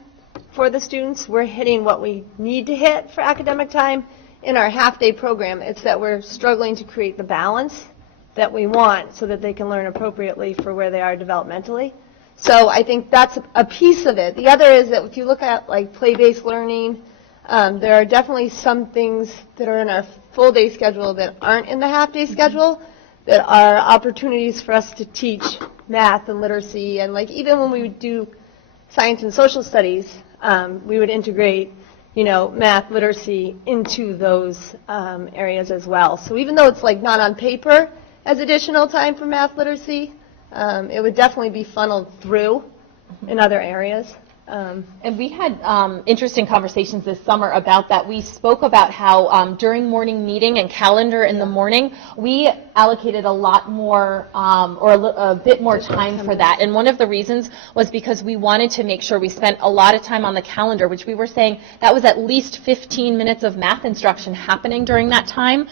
for the students. We're hitting what we need to hit for academic time in our half-day program. It's that we're struggling to create the balance that we want so that they can learn appropriately for where they are developmentally. So I think that's a piece of it. The other is that if you look at like play-based learning, there are definitely some things that are in our full-day schedule that aren't in the half-day schedule that are opportunities for us to teach math and literacy. And like even when we would do science and social studies, we would integrate, math, literacy into those areas as well. So even though it's like not on paper as additional time for math literacy, it would definitely be funneled through in other areas. And we had interesting conversations this summer about that. We spoke about how during morning meeting and calendar in the morning, we allocated a lot more, a bit more time for that. And one of the reasons was because we wanted to make sure we spent a lot of time on the calendar, which we were saying that was at least 15 minutes of math instruction happening during that time.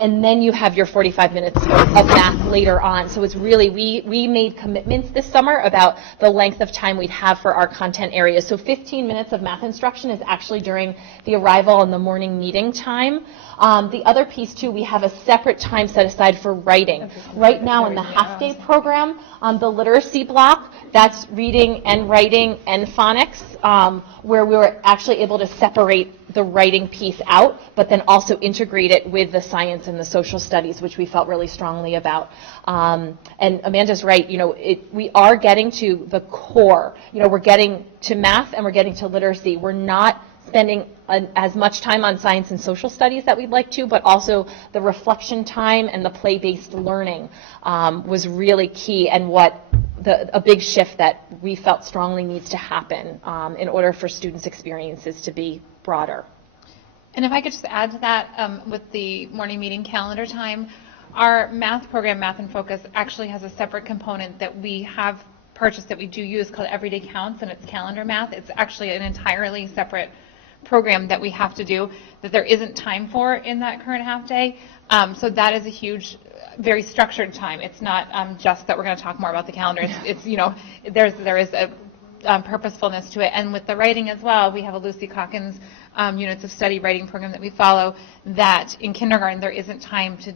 And then you have your 45 minutes of math later on. So it's really, we made commitments this summer about the length of time we'd have for our content areas. So 15 minutes of math instruction is actually during the arrival and the morning meeting time. The other piece, too, we have a separate time set aside for writing. Right now in the half-day program, the literacy block, that's reading and writing and phonics, where we were actually able to separate the writing piece out, but then also integrate it with the science and the social studies, which we felt really strongly about. And Amanda's right, we are getting to the core. We're getting to math and we're getting to literacy. We're not spending as much time on science and social studies that we'd like to, but also the reflection time and the play-based learning was really key, and a big shift that we felt strongly needs to happen in order for students' experiences to be broader. And if I could just add to that, with the morning meeting calendar time, our math program, Math in Focus, actually has a separate component that we have purchased that we do use called Everyday Counts, and it's calendar math. It's actually an entirely separate program that we have to do that there isn't time for in that current half day. So that is a huge, very structured time. It's not just that we're going to talk more about the calendar. It's there is a purposefulness to it. And with the writing as well, we have a Lucy Calkins units of study writing program that we follow, that in kindergarten there isn't time to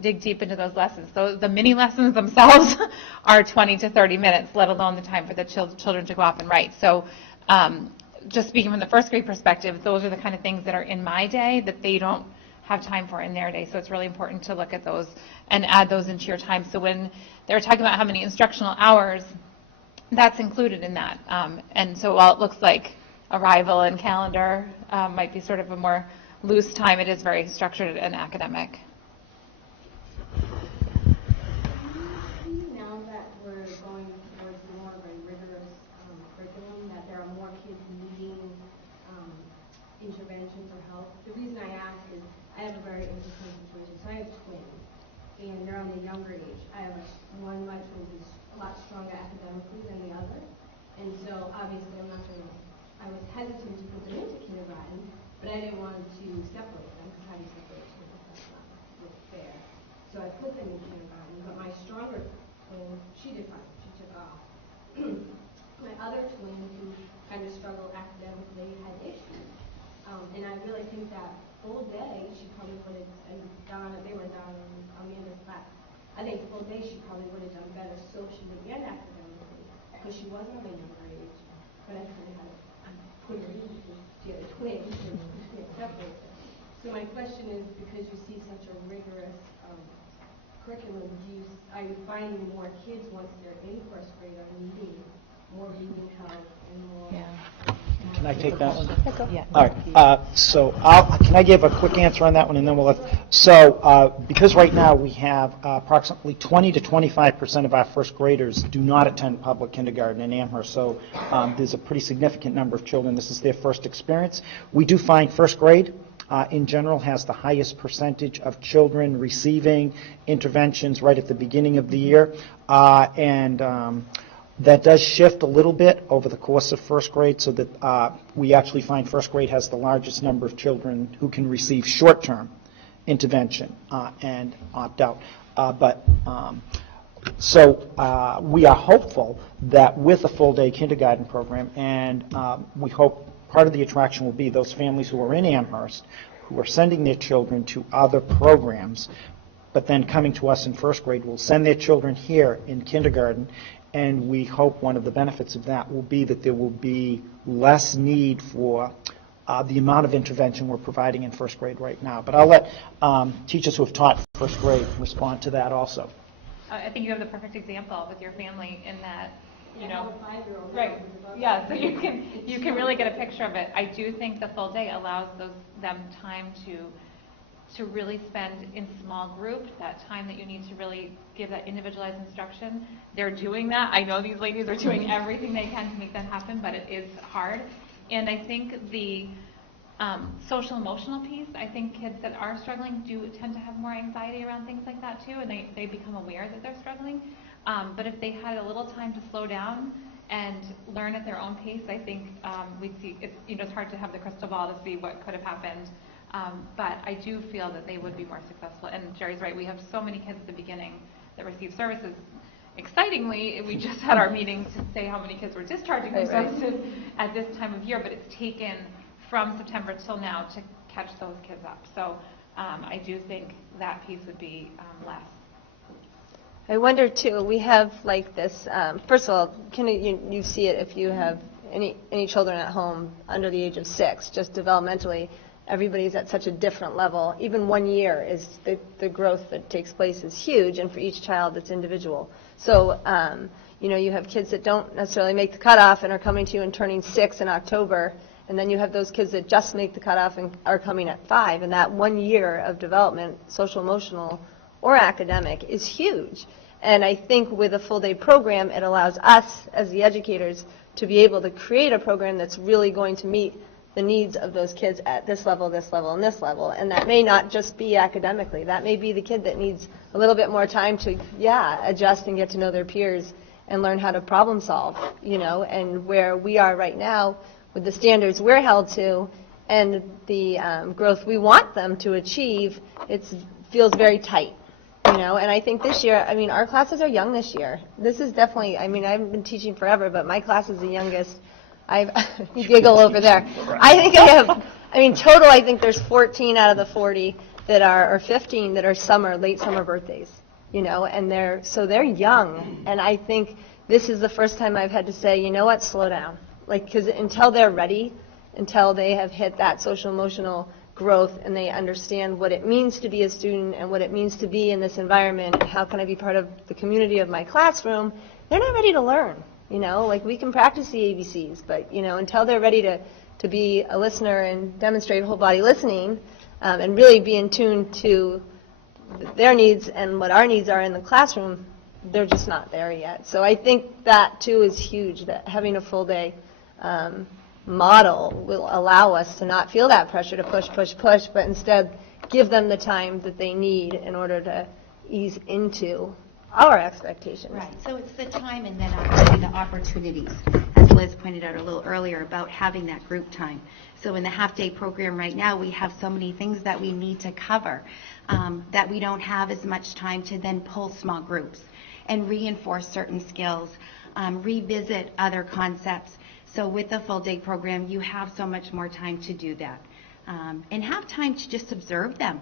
dig deep into those lessons. So the mini lessons themselves are 20 to 30 minutes, let alone the time for the children to go off and write. So just speaking from the first grade perspective, those are the kind of things that are in my day that they don't have time for in their day. So it's really important to look at those and add those into your time. So when they're talking about how many instructional hours, that's included in that. And so while it looks like arrival and calendar might be sort of a more loose time, it is very structured and academic. Now that we're going towards more of a rigorous curriculum, that there are more kids needing interventions or help. The reason I ask is I have a very interesting situation. So I have twins, and they're on the younger age. I have one, my twin is a lot stronger academically than the other, and so obviously I was hesitant to put them into kindergarten, but I didn't want to separate them, because how do you separate two? That's not really fair. So I put them in kindergarten, but my stronger twin, she did fine. She took off. My other twin, who kind of struggled academically, had issues. And I really think that full day, she probably would have, and Donna, they were down in Amanda's class. I think full day, she probably would have done better socially and academically, because she wasn't of a younger age. But I kind of had a query, because she had a twin, and you can't separate them. So my question is, because you see such a rigorous curriculum, are you finding more kids once they're in first grade are needing more reading help and more? Can I take that one? Yeah. All right. So can I give a quick answer on that one, and then we'll because right now we have approximately 20 to 25% of our first graders do not attend public kindergarten in Amherst. So there's a pretty significant number of children. This is their first experience. We do find first grade in general has the highest percentage of children receiving interventions right at the beginning of the year, that does shift a little bit over the course of first grade, so that we actually find first grade has the largest number of children who can receive short-term intervention and opt out. So we are hopeful that with a full-day kindergarten program, and we hope part of the attraction will be those families who are in Amherst who are sending their children to other programs, but then coming to us in first grade will send their children here in kindergarten. And we hope one of the benefits of that will be that there will be less need for the amount of intervention we're providing in first grade right now. But I'll let teachers who have taught first grade respond to that also. I think you have the perfect example with your family in that, I have a 5-year-old. right? Yeah, so you can really get a picture of it. I do think the full day allows them time to really spend in small group, that time that you need to really give that individualized instruction. They're doing that. I know these ladies are doing everything they can to make that happen, but it is hard. And I think the Social emotional piece, I think kids that are struggling do tend to have more anxiety around things like that too, and they become aware that they're struggling. But if they had a little time to slow down and learn at their own pace, I think we'd see, it's hard to have the crystal ball to see what could have happened. But I do feel that they would be more successful. And Jerry's right, we have so many kids at the beginning that receive services. Excitingly, we just had our meeting to say how many kids were discharging from services at this time of year, but it's taken from September till now to catch those kids up. So I do think that piece would be less. I wonder too, we have like this, first of all, you see it if you have any children at home under the age of 6, just developmentally, everybody's at such a different level. Even 1 year is the growth that takes place is huge, and for each child it's individual. So, you have kids that don't necessarily make the cutoff and are coming to you and turning 6 in October, and then you have those kids that just make the cutoff and are coming at 5, and that 1 year of development, social, emotional, or academic, is huge. And I think with a full-day program, it allows us as the educators to be able to create a program that's really going to meet the needs of those kids at this level, and this level. And that may not just be academically. That may be the kid that needs a little bit more time to, adjust and get to know their peers and learn how to problem solve, and where we are right now with the standards we're held to and the growth we want them to achieve, it feels very tight. And I think this year, our classes are young this year. This is definitely, I've been teaching forever, but my class is the youngest. You giggle over there. I think total, I think there's 14 out of the 40 that are, or 15 that are late summer birthdays, and they're young. And I think this is the first time I've had to say, slow down. Because until they're ready, until they have hit that social emotional growth and they understand what it means to be a student and what it means to be in this environment and how can I be part of the community of my classroom, they're not ready to learn. We can practice the ABCs, but, until they're ready to be a listener and demonstrate whole body listening and really be in tune to their needs and what our needs are in the classroom, they're just not there yet. So I think that, too, is huge, that having a full day model will allow us to not feel that pressure to push, but instead give them the time that they need in order to ease into our expectations. Right, so it's the time and then obviously the opportunities, as Liz pointed out a little earlier about having that group time. So in the half-day program right now, we have so many things that we need to cover that we don't have as much time to then pull small groups and reinforce certain skills, revisit other concepts. So with the full-day program, you have so much more time to do that. And have time to just observe them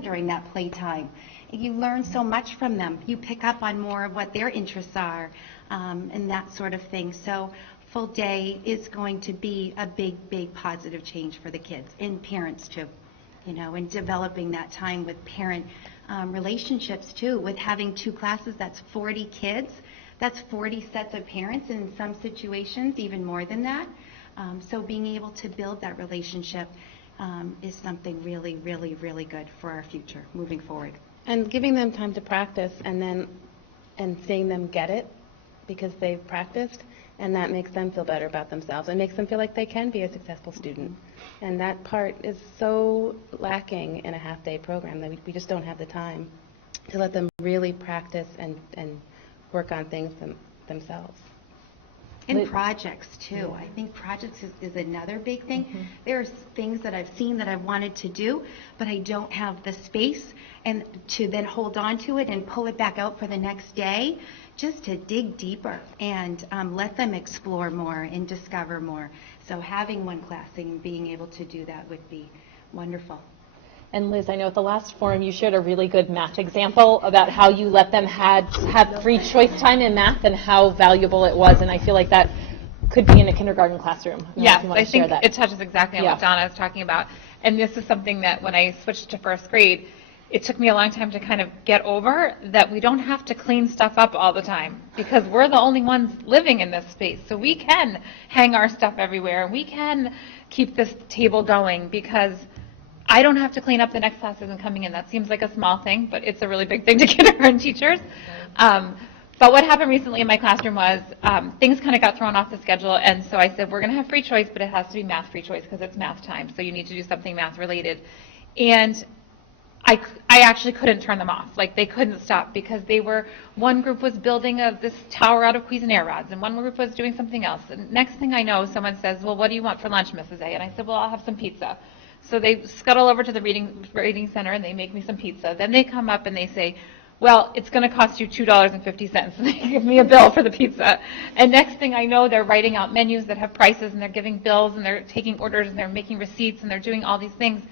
during that playtime. You learn so much from them. You pick up on more of what their interests are and that sort of thing. So full day is going to be a big positive change for the kids and parents too, and developing that time with parent relationships too. With having 2 classes, that's 40 kids. That's 40 sets of parents, and in some situations, even more than that. So being able to build that relationship is something really good for our future moving forward. And giving them time to practice and seeing them get it because they've practiced, and that makes them feel better about themselves and makes them feel like they can be a successful student. And that part is so lacking in a half-day program that we just don't have the time to let them really practice and work on things themselves. And projects, too. Yeah. I think projects is another big thing. There are things that I've seen that I've wanted to do, but I don't have the space and to then hold on to it and pull it back out for the next day, just to dig deeper and let them explore more and discover more. So having one class and being able to do that would be wonderful. And Liz, I know at the last forum you shared a really good math example about how you let them have free choice time in math and how valuable it was, and I feel like that could be in a kindergarten classroom. Yes, I think it touches exactly on what Donna is talking about. And this is something that when I switched to first grade, it took me a long time to kind of get over that we don't have to clean stuff up all the time because we're the only ones living in this space. So we can hang our stuff everywhere. We can keep this table going because I don't have to clean up the next class isn't coming in. That seems like a small thing, but it's a really big thing to kindergarten teachers. But what happened recently in my classroom was things kind of got thrown off the schedule, and so I said, we're going to have free choice, but it has to be math free choice because it's math time, so you need to do something math related. And I actually couldn't turn them off. Like, they couldn't stop because one group was building this tower out of Cuisinart rods, and one group was doing something else. And next thing I know, someone says, well, what do you want for lunch, Mrs. A? And I said, well, I'll have some pizza. So they scuttle over to the reading center, and they make me some pizza. Then they come up and they say, well, it's going to cost you $2.50. And they give me a bill for the pizza. And next thing I know, they're writing out menus that have prices, and they're giving bills, and they're taking orders, and they're making receipts, and they're doing all these things.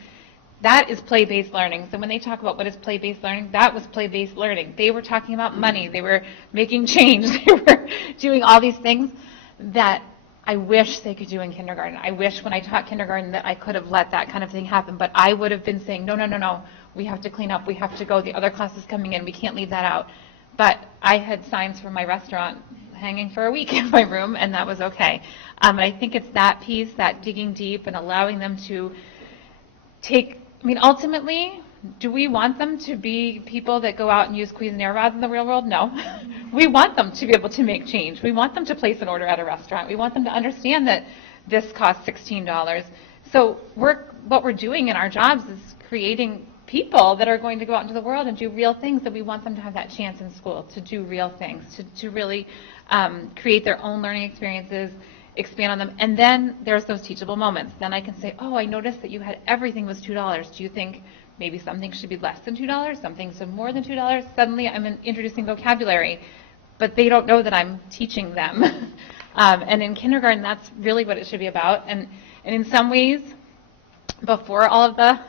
That is play-based learning. So when they talk about what is play-based learning, that was play-based learning. They were talking about money. They were making change. They were doing all these things that I wish they could do in kindergarten. I wish when I taught kindergarten that I could have let that kind of thing happen. But I would have been saying, no, no, no, no. We have to clean up. We have to go. The other class is coming in. We can't leave that out. But I had signs from my restaurant hanging for a week in my room, and that was okay. And I think it's that piece, that digging deep and allowing them to ultimately, do we want them to be people that go out and use Cuisinart rods in the real world? No. We want them to be able to make change. We want them to place an order at a restaurant. We want them to understand that this costs $16. So what we're doing in our jobs is creating people that are going to go out into the world and do real things, that we want them to have that chance in school to do real things, to really create their own learning experiences, expand on them. And then there's those teachable moments. Then I can say, oh, I noticed that you had everything was $2. Do you think maybe something should be less than $2, something some more than $2? Suddenly I'm introducing vocabulary, but they don't know that I'm teaching them. And in kindergarten, that's really what it should be about. And in some ways, before all of the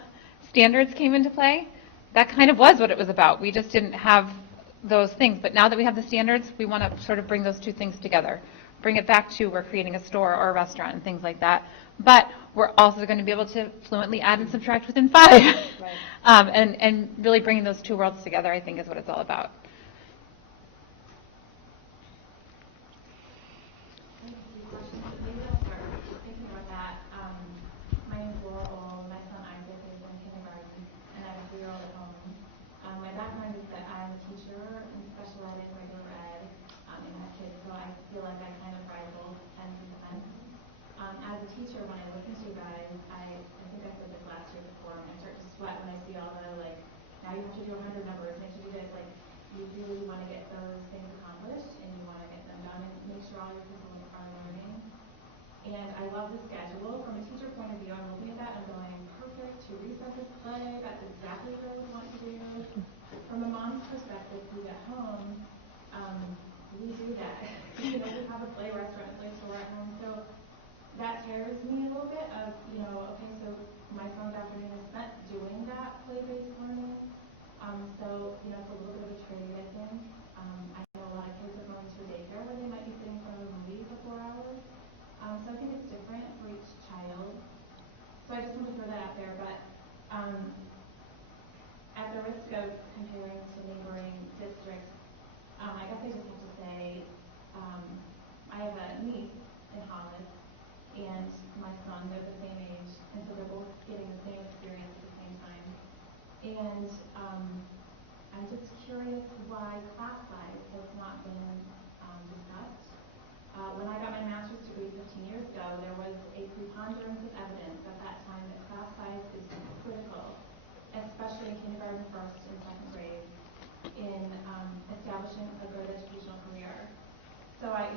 standards came into play, that kind of was what it was about. We just didn't have those things. But now that we have the standards, we want to sort of bring those two things together. Bring it back to we're creating a store or a restaurant and things like that. But we're also going to be able to fluently add and subtract within 5. Right. And really bringing those two worlds together, I think, is what it's all about. Maybe I'll start thinking about that. My name's Laurel. My son Isaac is in kindergarten, and I have a 3-year-old at home. My background is that I'm a teacher and specialize in regular ed and have kids, so I feel like I kind of ride both ends of the fence. As a teacher, when I listen to you guys, I think I said this last year before, and I start to sweat when I see all the, like, now you have to do 100 numbers, and you have to do this, like, you really want to get those things accomplished, and you want to get them done and make sure all your people are learning. And I love the schedule. From a teacher point of view, I'm looking at that and going, perfect, to reset this play, that's exactly what I would want to do. From a mom's perspective, who's at home, we do that. We have a play restaurant, play store at home, so that tears me a little bit of, okay, so my son's afternoon is spent doing that play-based learning. So, it's a little bit of a trade, I think. I know a lot of kids are going to daycare where they might be sitting in front of a movie for 4 hours. So I think it's different for each child. So I just want to throw that out there, but at the risk of comparing to neighboring districts, I guess I just have to say, I have a niece in Hollis, and my son, they're the same age, and so they're both getting the same experience at the same time. And I'm just curious why class size has not been discussed. When I got my master's degree 15 years ago, there was a preponderance of evidence at that time that class size is critical, especially in kindergarten, first, and second grade, in establishing a good educational career. So I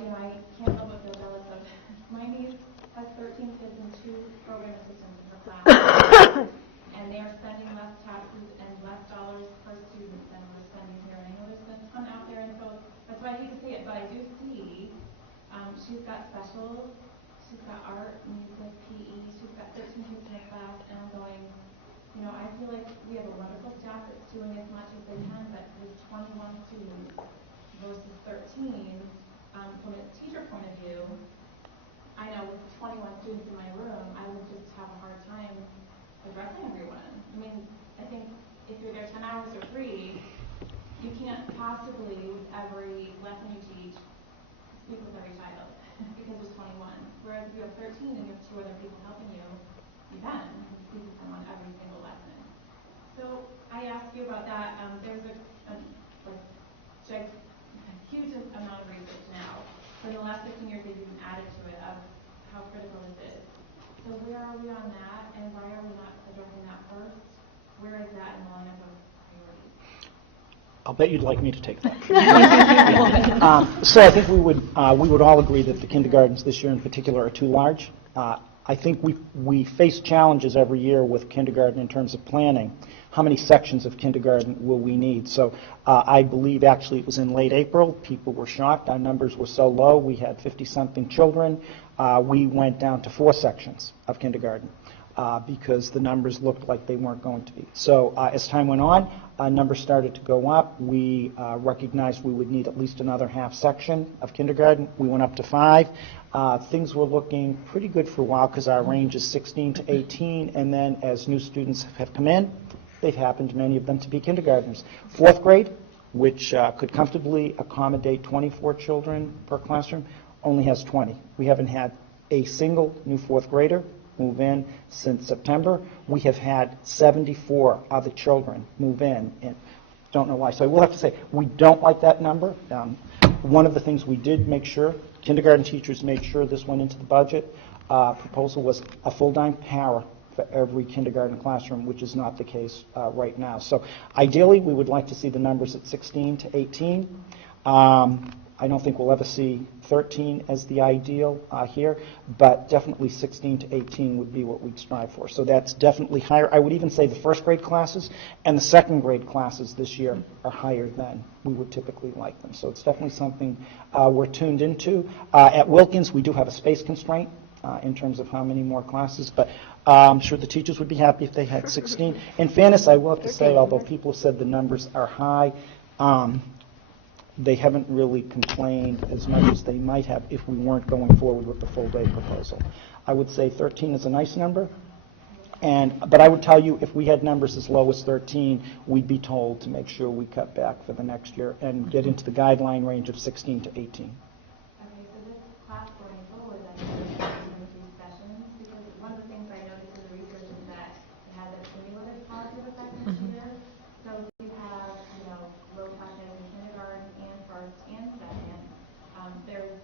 can't help but feel jealous of my niece has 13 kids and 2 program assistants in her class, and they are spending less taxes and less dollars per student than we're spending here. And I know there's a ton out there, and so that's why I hate to say it, but I do see she's got art, music, PE, she's got 13 kids in her class, and I'm going, I feel like we have a wonderful staff that's doing as much as they can, but with 21 students versus 13, from a teacher point of view, I know with 21 students in my room, I would just have a hard time addressing everyone. I think if you're there 10 hours or 3, you can't possibly, with every lesson you teach, speak with every child because there's 21. Whereas if you have 13 and you have 2 other people helping you, you can speak with them on every single lesson. So I asked you about that. There's a huge amount of research now. For the last 15 years, they've even added to it of how critical this is. So where are we on that, and why are we not addressing that first? Where is that in the lineup of priorities? I'll bet you'd like me to take that. So I think we would all agree that the kindergartens this year in particular are too large. I think we face challenges every year with kindergarten in terms of planning. How many sections of kindergarten will we need? So I believe actually it was in late April. People were shocked. Our numbers were so low. We had 50-something children. We went down to 4 sections of kindergarten because the numbers looked like they weren't going to be. So as time went on, numbers started to go up. We recognized we would need at least another half section of kindergarten. We went up to 5. Things were looking pretty good for a while because our range is 16 to 18, and then as new students have come in, they've happened, many of them, to be kindergartners. 4th grade, which could comfortably accommodate 24 children per classroom, only has 20. We haven't had a single new 4th grader move in since September. We have had 74 other children move in, and don't know why. So I will have to say, we don't like that number. One of the things we did make sure, kindergarten teachers made sure this went into the budget, proposal was a full-time para for every kindergarten classroom, which is not the case right now. So ideally, we would like to see the numbers at 16 to 18. I don't think we'll ever see 13 as the ideal here, but definitely 16 to 18 would be what we'd strive for. So that's definitely higher. I would even say the 1st grade classes and the 2nd grade classes this year are higher than we would typically like them. So it's definitely something we're tuned into. At Wilkins, we do have a space constraint in terms of how many more classes, but I'm sure the teachers would be happy if they had 16. In fairness, I will have to say, although people have said the numbers are high, they haven't really complained as much as they might have if we weren't going forward with the full-day proposal. I would say 13 is a nice number, but I would tell you if we had numbers as low as 13, we'd be told to make sure we cut back for the next year and get into the guideline range of 16 to 18. Okay, so this class going forward, then, is these sessions, because one of the things I noticed in the research is that it has a cumulative positive effect on students. So if you have, low cognitive in kindergarten and 1st and 2nd, there's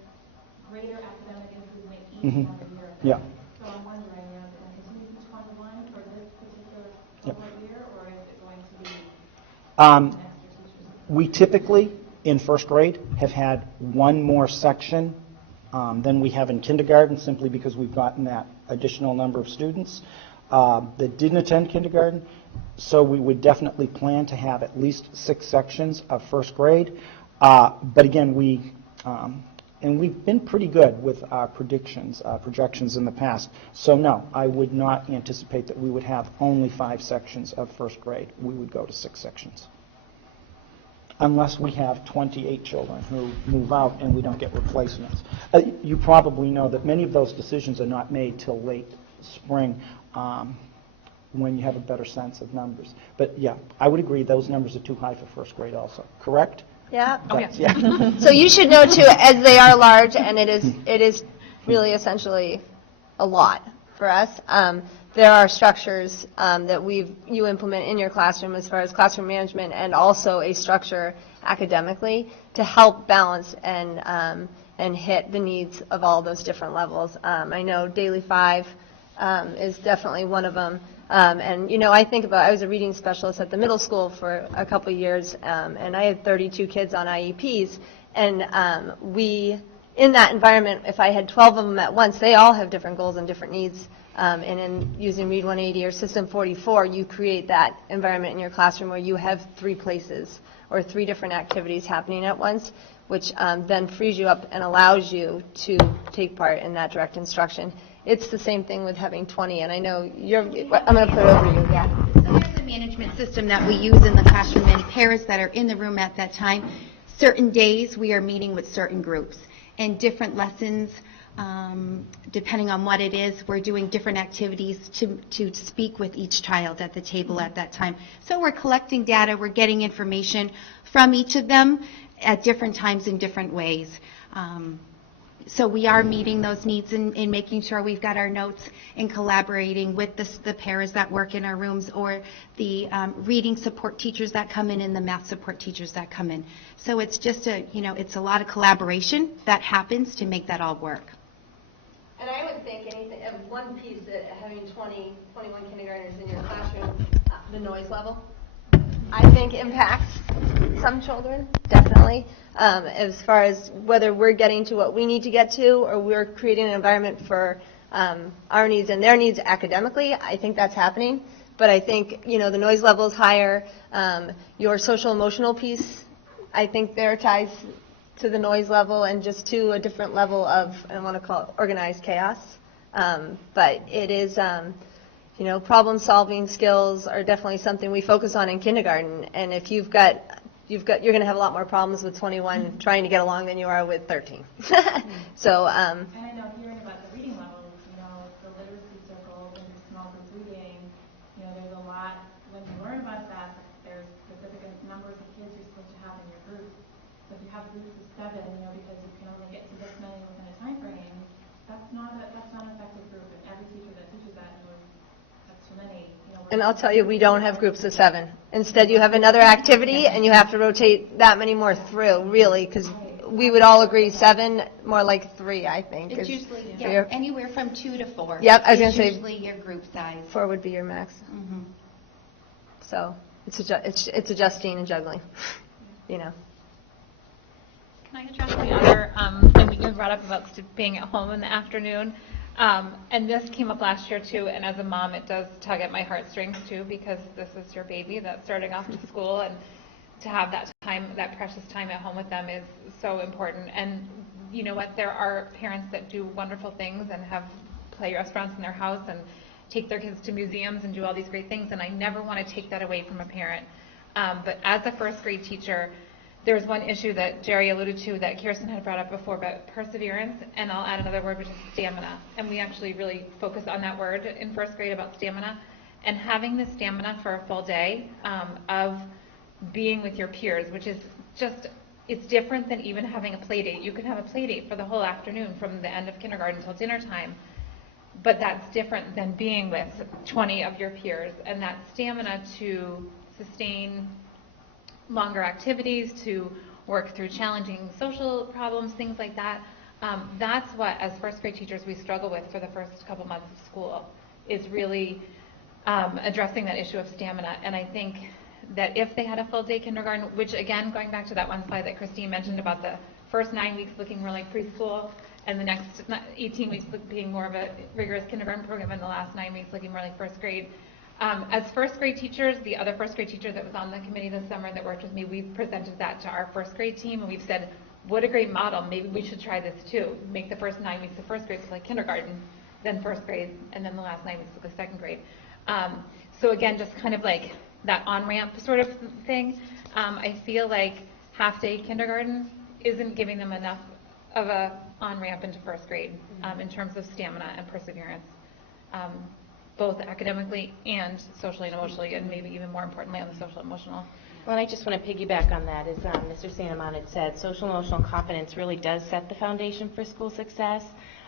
greater academic improvement each one year. Yeah. So I'm wondering, is it going to continue each 1-to-1 for this particular cohort year, or is it going to be extra teachers? We typically, in 1st grade, have had 1 more section than we have in kindergarten, simply because we've gotten that additional number of students that didn't attend kindergarten. So we would definitely plan to have at least 6 sections of 1st grade. But again, and we've been pretty good with our projections in the past. So no, I would not anticipate that we would have only 5 sections of 1st grade. We would go to 6 sections. Unless we have 28 children who move out and we don't get replacements. You probably know that many of those decisions are not made till late spring when you have a better sense of numbers. But yeah, I would agree those numbers are too high for 1st grade also. Correct? Yeah. Oh, yeah. So you should know too, as they are large, and it is really essentially a lot for us. There are structures that you implement in your classroom as far as classroom management, and also a structure academically to help balance and hit the needs of all those different levels. I know Daily 5 is definitely one of them. And, I was a reading specialist at the middle school for a couple of years, and I had 32 kids on IEPs. And in that environment, if I had 12 of them at once, they all have different goals and different needs. And in using Read 180 or System 44, you create that environment in your classroom where you have 3 places or 3 different activities happening at once, which then frees you up and allows you to take part in that direct instruction. It's the same thing with having 20, and I know I'm going to put it over you. Yeah. So there's a management system that we use in the classroom, and paras that are in the room at that time. Certain days we are meeting with certain groups, and different lessons, depending on what it is, we're doing different activities to speak with each child at the table at that time. So we're collecting data, we're getting information from each of them at different times in different ways. So we are meeting those needs and making sure we've got our notes and collaborating with the paras that work in our rooms or the reading support teachers that come in and the math support teachers that come in. So it's just it's a lot of collaboration that happens to make that all work. And I would think anything of one piece that having 21 kindergartners in your classroom, the noise level, I think impacts some children, definitely, as far as whether we're getting to what we need to get to or we're creating an environment for our needs and their needs academically. I think that's happening. But I think, the noise level is higher. Your social emotional piece, I think there ties to the noise level and just to a different level of, I don't want to call it organized chaos. But it is, problem-solving skills are definitely something we focus on in kindergarten. And if you're going to have a lot more problems with 21 trying to get along than you are with 13. So. And I know hearing about the reading levels, the literacy circles and the small group reading, there's a lot, when you learn about that, there's specific numbers of kids you're supposed to have in your group. So if you have groups of 7, because you can only get to this many within a time frame, that's not an effective group. And every teacher that teaches that knows that's too many. And I'll tell you, we don't have groups of 7. Instead, you have another activity, and you have to rotate that many more through, really, because we would all agree 7, more like 3, I think. It's is usually your- anywhere from 2 to 4. Yep, I was gonna say- It's usually your group size. 4 would be your max. Mhm. So it's adjusting and juggling, Can I address the other thing that you brought up about being at home in the afternoon? And this came up last year too, and as a mom, it does tug at my heartstrings too, because this is your baby that's starting off to school, and to have that time, that precious time at home with them is so important. And you know what? There are parents that do wonderful things and have play restaurants in their house and take their kids to museums and do all these great things, and I never want to take that away from a parent. But as a first grade teacher, there's one issue that Jerry alluded to that Kirsten had brought up before about perseverance, and I'll add another word, which is stamina. And we actually really focus on that word in first grade about stamina. And having the stamina for a full day of being with your peers, which is just, it's different than even having a play date. You can have a play date for the whole afternoon from the end of kindergarten until dinner time, but that's different than being with 20 of your peers. And that stamina to sustain longer activities, to work through challenging social problems, things like that. That's what, as first grade teachers, we struggle with for the first couple months of school, is really addressing that issue of stamina. And I think that if they had a full day kindergarten, which again, going back to that one slide that Christine mentioned about the first 9 weeks looking more like preschool, and the next 18 weeks being more of a rigorous kindergarten program, and the last 9 weeks looking more like first grade. As first grade teachers, the other first grade teacher that was on the committee this summer that worked with me, we've presented that to our first grade team, and we've said, what a great model, maybe we should try this too. Make the first 9 weeks of first grade look like kindergarten, then first grade, and then the last 9 weeks look like second grade. So again, just kind of like that on-ramp sort of thing. I feel like half-day kindergarten isn't giving them enough of a on-ramp into first grade in terms of stamina and perseverance. Both academically and socially and emotionally, and maybe even more importantly on the social and emotional. Well, and I just want to piggyback on that. As Mr. Santamon had said, social emotional competence really does set the foundation for school success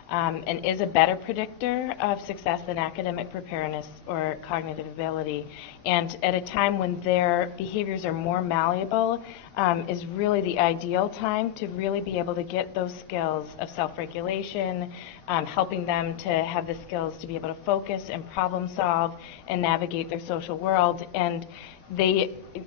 and is a better predictor of success than academic preparedness or cognitive ability. And at a time when their behaviors are more malleable is really the ideal time to really be able to get those skills of self-regulation, helping them to have the skills to be able to focus and problem solve and navigate their social world. And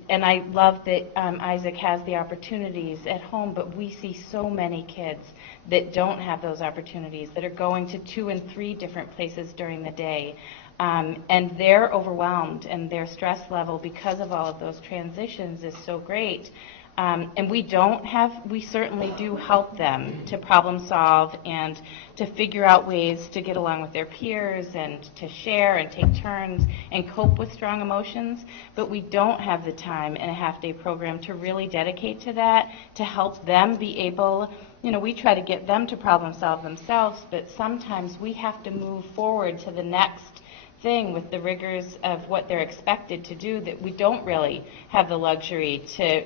I love that Isaac has the opportunities at home, but we see so many kids that don't have those opportunities, that are going to 2 and 3 different places during the day. And they're overwhelmed, and their stress level because of all of those transitions is so great. And we certainly do help them to problem solve and to figure out ways to get along with their peers and to share and take turns and cope with strong emotions, but we don't have the time in a half-day program to really dedicate to that, to help them be able, we try to get them to problem solve themselves, but sometimes we have to move forward to the next thing with the rigors of what they're expected to do, that we don't really have the luxury to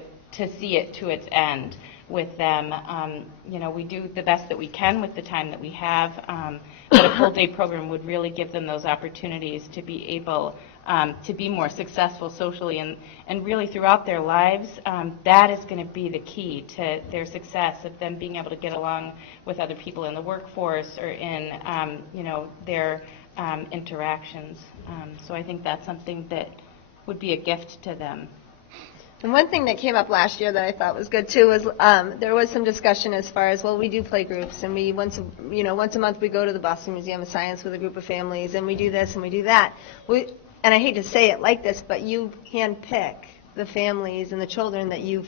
see it to its end. with them. We do the best that we can with the time that we have, but a full-day program would really give them those opportunities to be able to be more successful socially and really throughout their lives. That is going to be the key to their success, of them being able to get along with other people in the workforce or in their interactions. So I think that's something that would be a gift to them. And one thing that came up last year that I thought was good too was there was some discussion as far as, well, we do play groups, and we once a month we go to the Boston Museum of Science with a group of families, and we do this and we do that. And I hate to say it like this, but you handpick the families and the children that you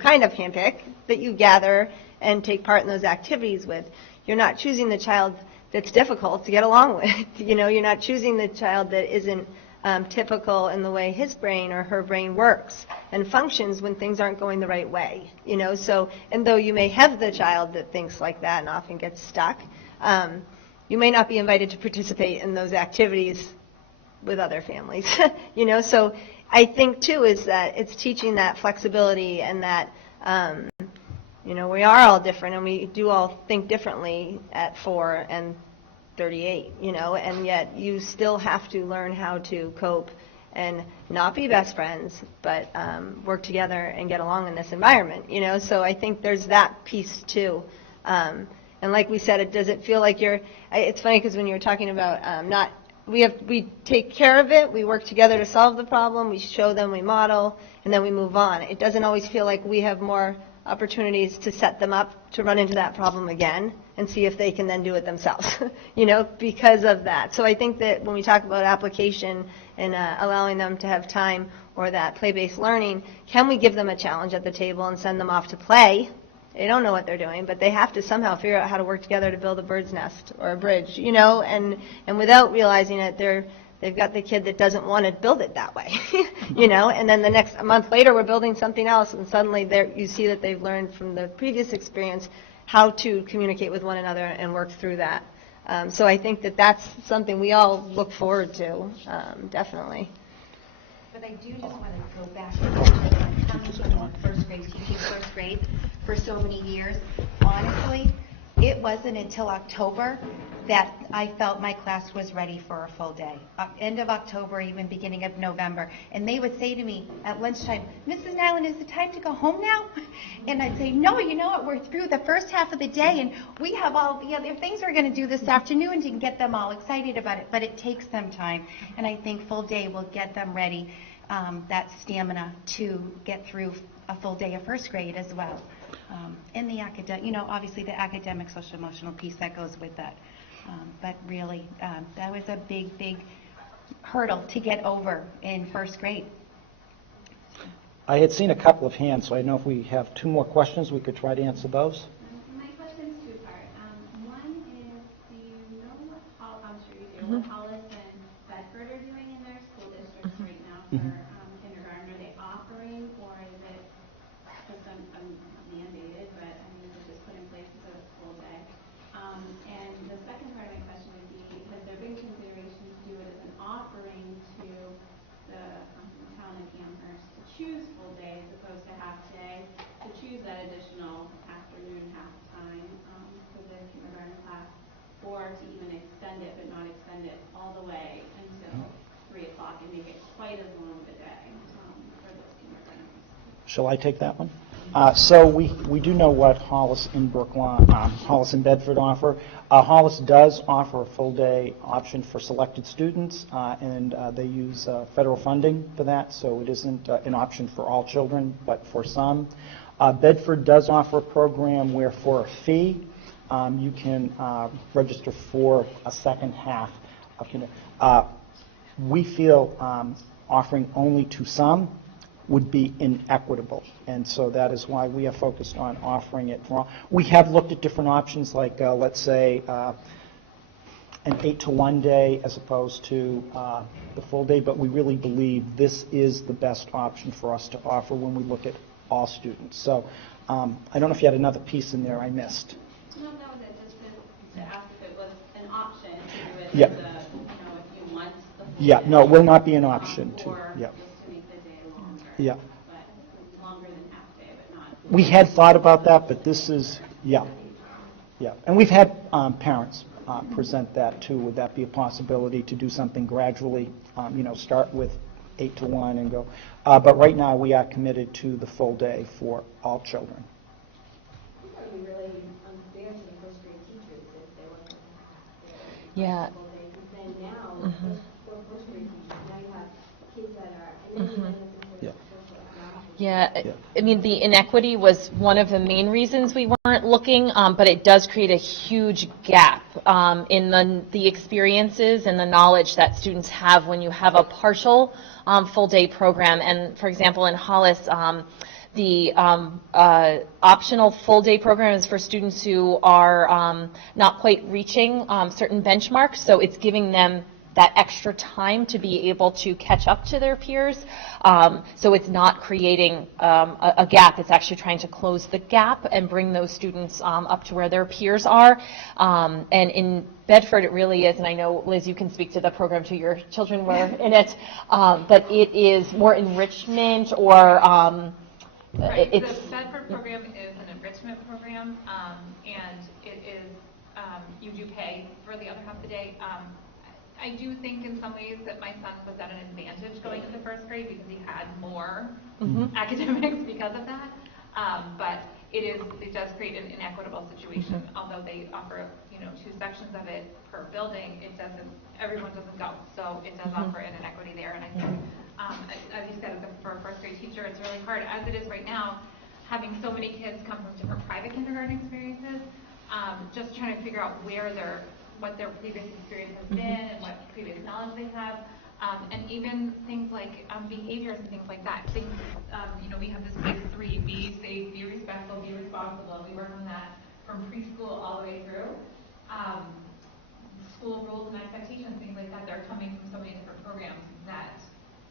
kind of handpick, that you gather and take part in those activities with. You're not choosing the child that's difficult to get along with. You're not choosing the child that isn't typical in the way his brain or her brain works and functions when things aren't going the right way. So, and though you may have the child that thinks like that and often gets stuck, you may not be invited to participate in those activities with other families. So I think too is that it's teaching that flexibility and that we are all different and we do all think differently at 4 and 38, and yet you still have to learn how to cope and not be best friends, but work together and get along in this environment, So I think there's that piece too. And like we said, does it feel like it's funny because when you were talking about we take care of it, we work together to solve the problem, we show them, we model, and then we move on. It doesn't always feel like we have more opportunities to set them up to run into that problem again and see if they can then do it themselves, because of that. So I think that when we talk about application and allowing them to have time or that play-based learning, can we give them a challenge at the table and send them off to play? They don't know what they're doing, but they have to somehow figure out how to work together to build a bird's nest or a bridge, and without realizing it, they've got the kid that doesn't want to build it that way, and then a month later we're building something else, and suddenly you see that they've learned from the previous experience how to communicate with one another and work through that. So I think that that's something we all look forward to, definitely. But I do just want to go back to coming from first grade, teaching first grade for so many years. Honestly, it wasn't until October that I felt my class was ready for a full day. End of October, even beginning of November. And they would say to me at lunchtime, Mrs. Nyland, is it time to go home now? And I'd say, no, you know what, we're through the first half of the day, and we have all the other things we're going to do this afternoon to get them all excited about it. But it takes them time, and I think full day will get them ready, that stamina to get through a full day of first grade as well. And the academic, obviously the academic social emotional piece that goes with that. But really, that was a big, big hurdle to get over in first grade. I had seen a couple of hands, so I know if we have 2 more questions, we could try to answer those. My question's two-part. One is, do you know I'm sure you do, what Hollis and Bedford are doing in their school districts right now for kindergarten? Are they offering, or is it just mandated, but is it just put in place as a full day? And the second part of my question would be, has there been consideration to do it as an offering to the town of Amherst to choose full day as opposed to half day, to choose that additional afternoon half time for the kindergarten class, or to even extend it but not extend it all the way until 3 o'clock and make it quite as long of a day for those kindergartners? Shall I take that one? So we do know what Hollis and Hollis and Bedford offer. Hollis does offer a full-day option for selected students, and they use federal funding for that, so it isn't an option for all children, but for some. Bedford does offer a program where for a fee, you can register for a second half of kindergarten. We feel offering only to some would be inequitable, and so that is why we are focused on offering it for all. We have looked at different options, like let's say an 8-to-1 day as opposed to the full day, but we really believe this is the best option for us to offer when we look at all students. So I don't know if you had another piece in there I missed. No, that was it. Just to ask if it was an option to do it Yeah. as a, if you want the full Yeah, day. no, it will not be an option to. Or Yeah. just to make the day longer. Yeah. But longer than half day, but not We had thought about that, but this is, yeah. And we've had parents present that too. Would that be a possibility to do something gradually, start with 8 to 1 and go? But right now, we are committed to the full day for all children. It would be really unfair to the first grade teachers if they were Yeah. full days. And then now, for first grade teachers, now you have kids that are, and then it's Yeah. Yeah, I mean, the inequity was one of the main reasons we weren't looking, but it does create a huge gap in the experiences and the knowledge that students have when you have a partial full-day program. And, for example, in Hollis, the optional full-day program is for students who are not quite reaching certain benchmarks, so it's giving them that extra time to be able to catch up to their peers. So it's not creating a gap. It's actually trying to close the gap and bring those students up to where their peers are. And in Bedford, it really is, and I know, Liz, you can speak to the program too. Your children were in it. But it is more enrichment or Right, it's... the Bedford program is an enrichment program, and it is, you do pay for the other half of the day. I do think in some ways that my son was at an advantage going into first grade because he had more academics because of that. But it does create an inequitable situation. Although they offer, 2 sections of it per building, everyone doesn't go. So it does offer an inequity there. And I think, as you said, for a first grade teacher, it's really hard, as it is right now, having so many kids come from different private kindergarten experiences, just trying to figure out what their previous experience has been and what previous knowledge they have, and even things like behaviors and things like that. Things, we have this big 3: be safe, be respectful, be responsible. We work on that from preschool all the way through. School rules and expectations, things like that. They're coming from so many different programs that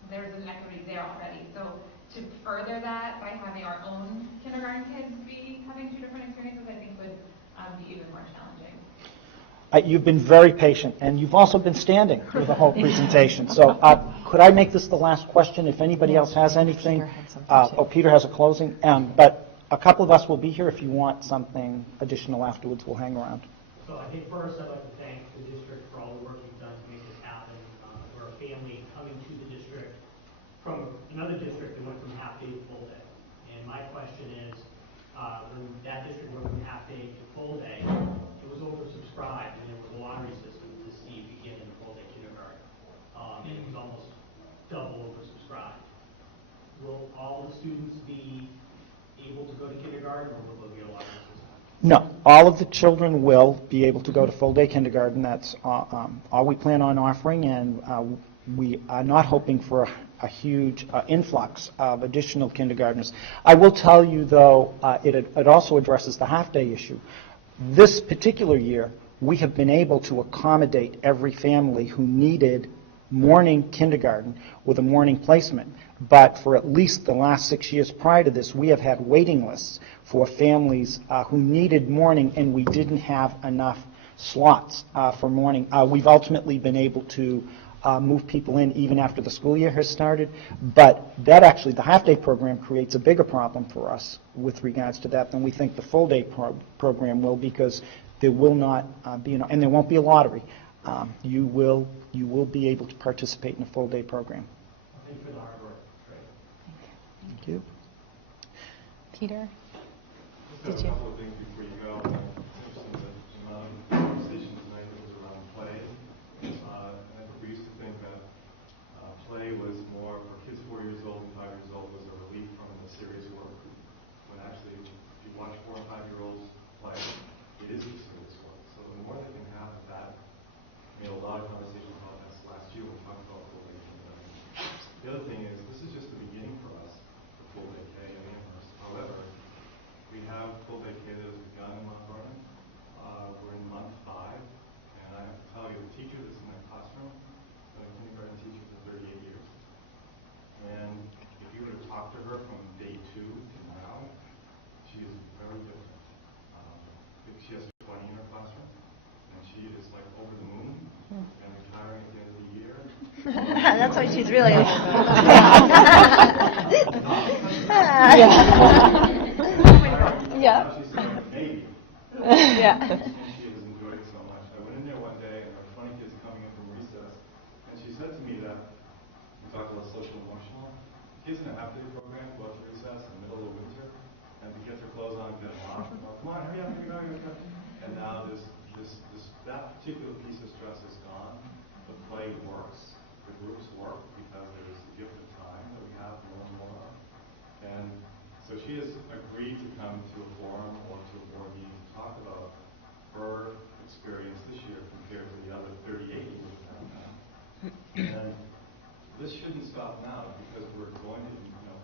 there's an equity there already. So to further that by having our own kindergarten kids be having 2 different experiences, I think would be even more challenging. You've been very patient, and you've also been standing through the whole presentation. So could I make this the last question? If anybody else has anything. Peter has a closing. But a couple of us will be here. If you want something additional afterwards, we'll hang around. So I think first I'd like to thank the district for all the work you've done to make this happen. We're a family coming to the district from another district that went from half day to full day. And my question is, when that district went from half day to full day, it was oversubscribed, and there was a lottery system to see if you get into full day kindergarten. And it was almost double oversubscribed. Will all the students be able to go to kindergarten, or will there be a lottery system? No, all of the children will be able to go to full-day kindergarten. That's all we plan on offering, and we are not hoping for a huge influx of additional kindergartners. I will tell you, though, it also addresses the half-day issue. This particular year, we have been able to accommodate every family who needed morning kindergarten with a morning placement. But for at least the last 6 years prior to this, we have had waiting lists for families who needed morning, and we didn't have enough slots for morning. We've ultimately been able to move people in even after the school year has started, but that actually, the half-day program creates a bigger problem for us with regards to that than we think the full-day program will, because there will not be, and there won't be a lottery. You will be able to participate in a full-day program. Thank you for the hard work. Great. Thank you. Peter? Just a couple of things before you go. It's interesting that the amount of conversation tonight was around play. We used to think that play was more for kids 4 years old and 5 years old was a relief from the serious work. When actually, if you watch 4 and 5-year-olds play, it is the serious work. So the more they can have that, we had a lot of conversation about this last year when we talked about full day kindergarten. The other thing is, this is just the beginning for us, for full day K and Amherst. However, we have full day K that has begun in Mount Vernon. We're in month 5, and I have to tell you, the teacher that's in that classroom has been a kindergarten teacher for 38 years. And if you were to talk to her from day 2 to now, she is very different. She has 20 in her classroom, and she is like over the moon and retiring at the end of the year. That's why she's really. Yeah. Yeah. Now she's saying maybe. Yeah. And she has enjoyed it so much. I went in there one day, and there were 20 kids coming in from recess, and she said to me that, we talked about social emotional, kids in a half-day program go out to recess in the middle of winter, and to get their clothes on, get them off, oh, come on, hurry up, hurry up. And now that particular piece of stress is gone. The play works, the groups work, because there's a gift of time that we have more and more of. And so she has agreed to come to a forum or to a board meeting to talk about her experience this year compared to the other 38 years that have done. And this shouldn't stop now, because we're going to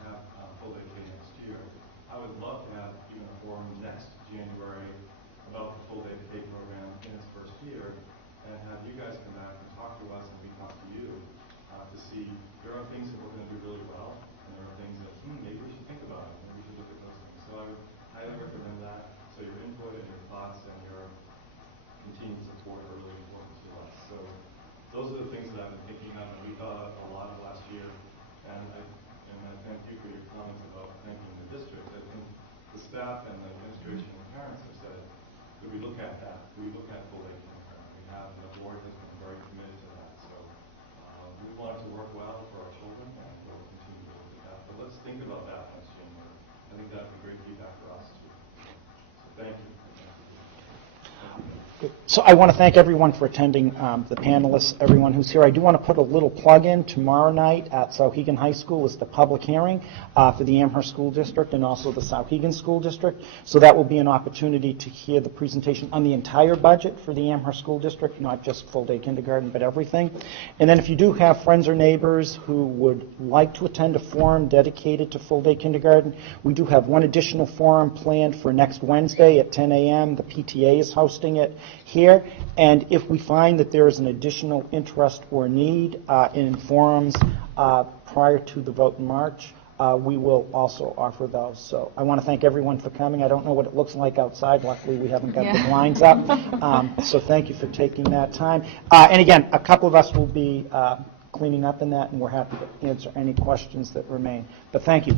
have full day K next year. I would love to have even a forum next January about the full day K program in its first year, and have you guys come back and talk to us and we talk to you to see there are things that we're going to do really well, and there are things that maybe we should think about it, maybe we should look at those things. So I would highly recommend that. So your input and your thoughts and your continued support are really important to us. So those are the things that I've been thinking of, and we thought of a lot of last year. And I thank you for your comments about thanking the district. I think the staff and the administration and parents have said, could we look at that? Could we look at full day kindergarten? We have, the board has been very committed to that. So we want it to work well for our children, and we'll continue to look at that. But let's think about that next January. I think that would be great feedback for us too. So thank you. So I want to thank everyone for attending, the panelists, everyone who's here. I do want to put a little plug in. Tomorrow night at Sauhegan High School is the public hearing for the Amherst School District and also the Sauhegan School District. So that will be an opportunity to hear the presentation on the entire budget for the Amherst School District, not just full-day kindergarten, but everything. And then if you do have friends or neighbors who would like to attend a forum dedicated to full-day kindergarten, we do have one additional forum planned for next Wednesday at 10 a.m. The PTA is hosting it here, and if we find that there is an additional interest or need in forums prior to the vote in March, we will also offer those. So I want to thank everyone for coming. I don't know what it looks like outside. Luckily, we haven't got the blinds up. So thank you for taking that time. And again, a couple of us will be cleaning up in that, and we're happy to answer any questions that remain. But thank you.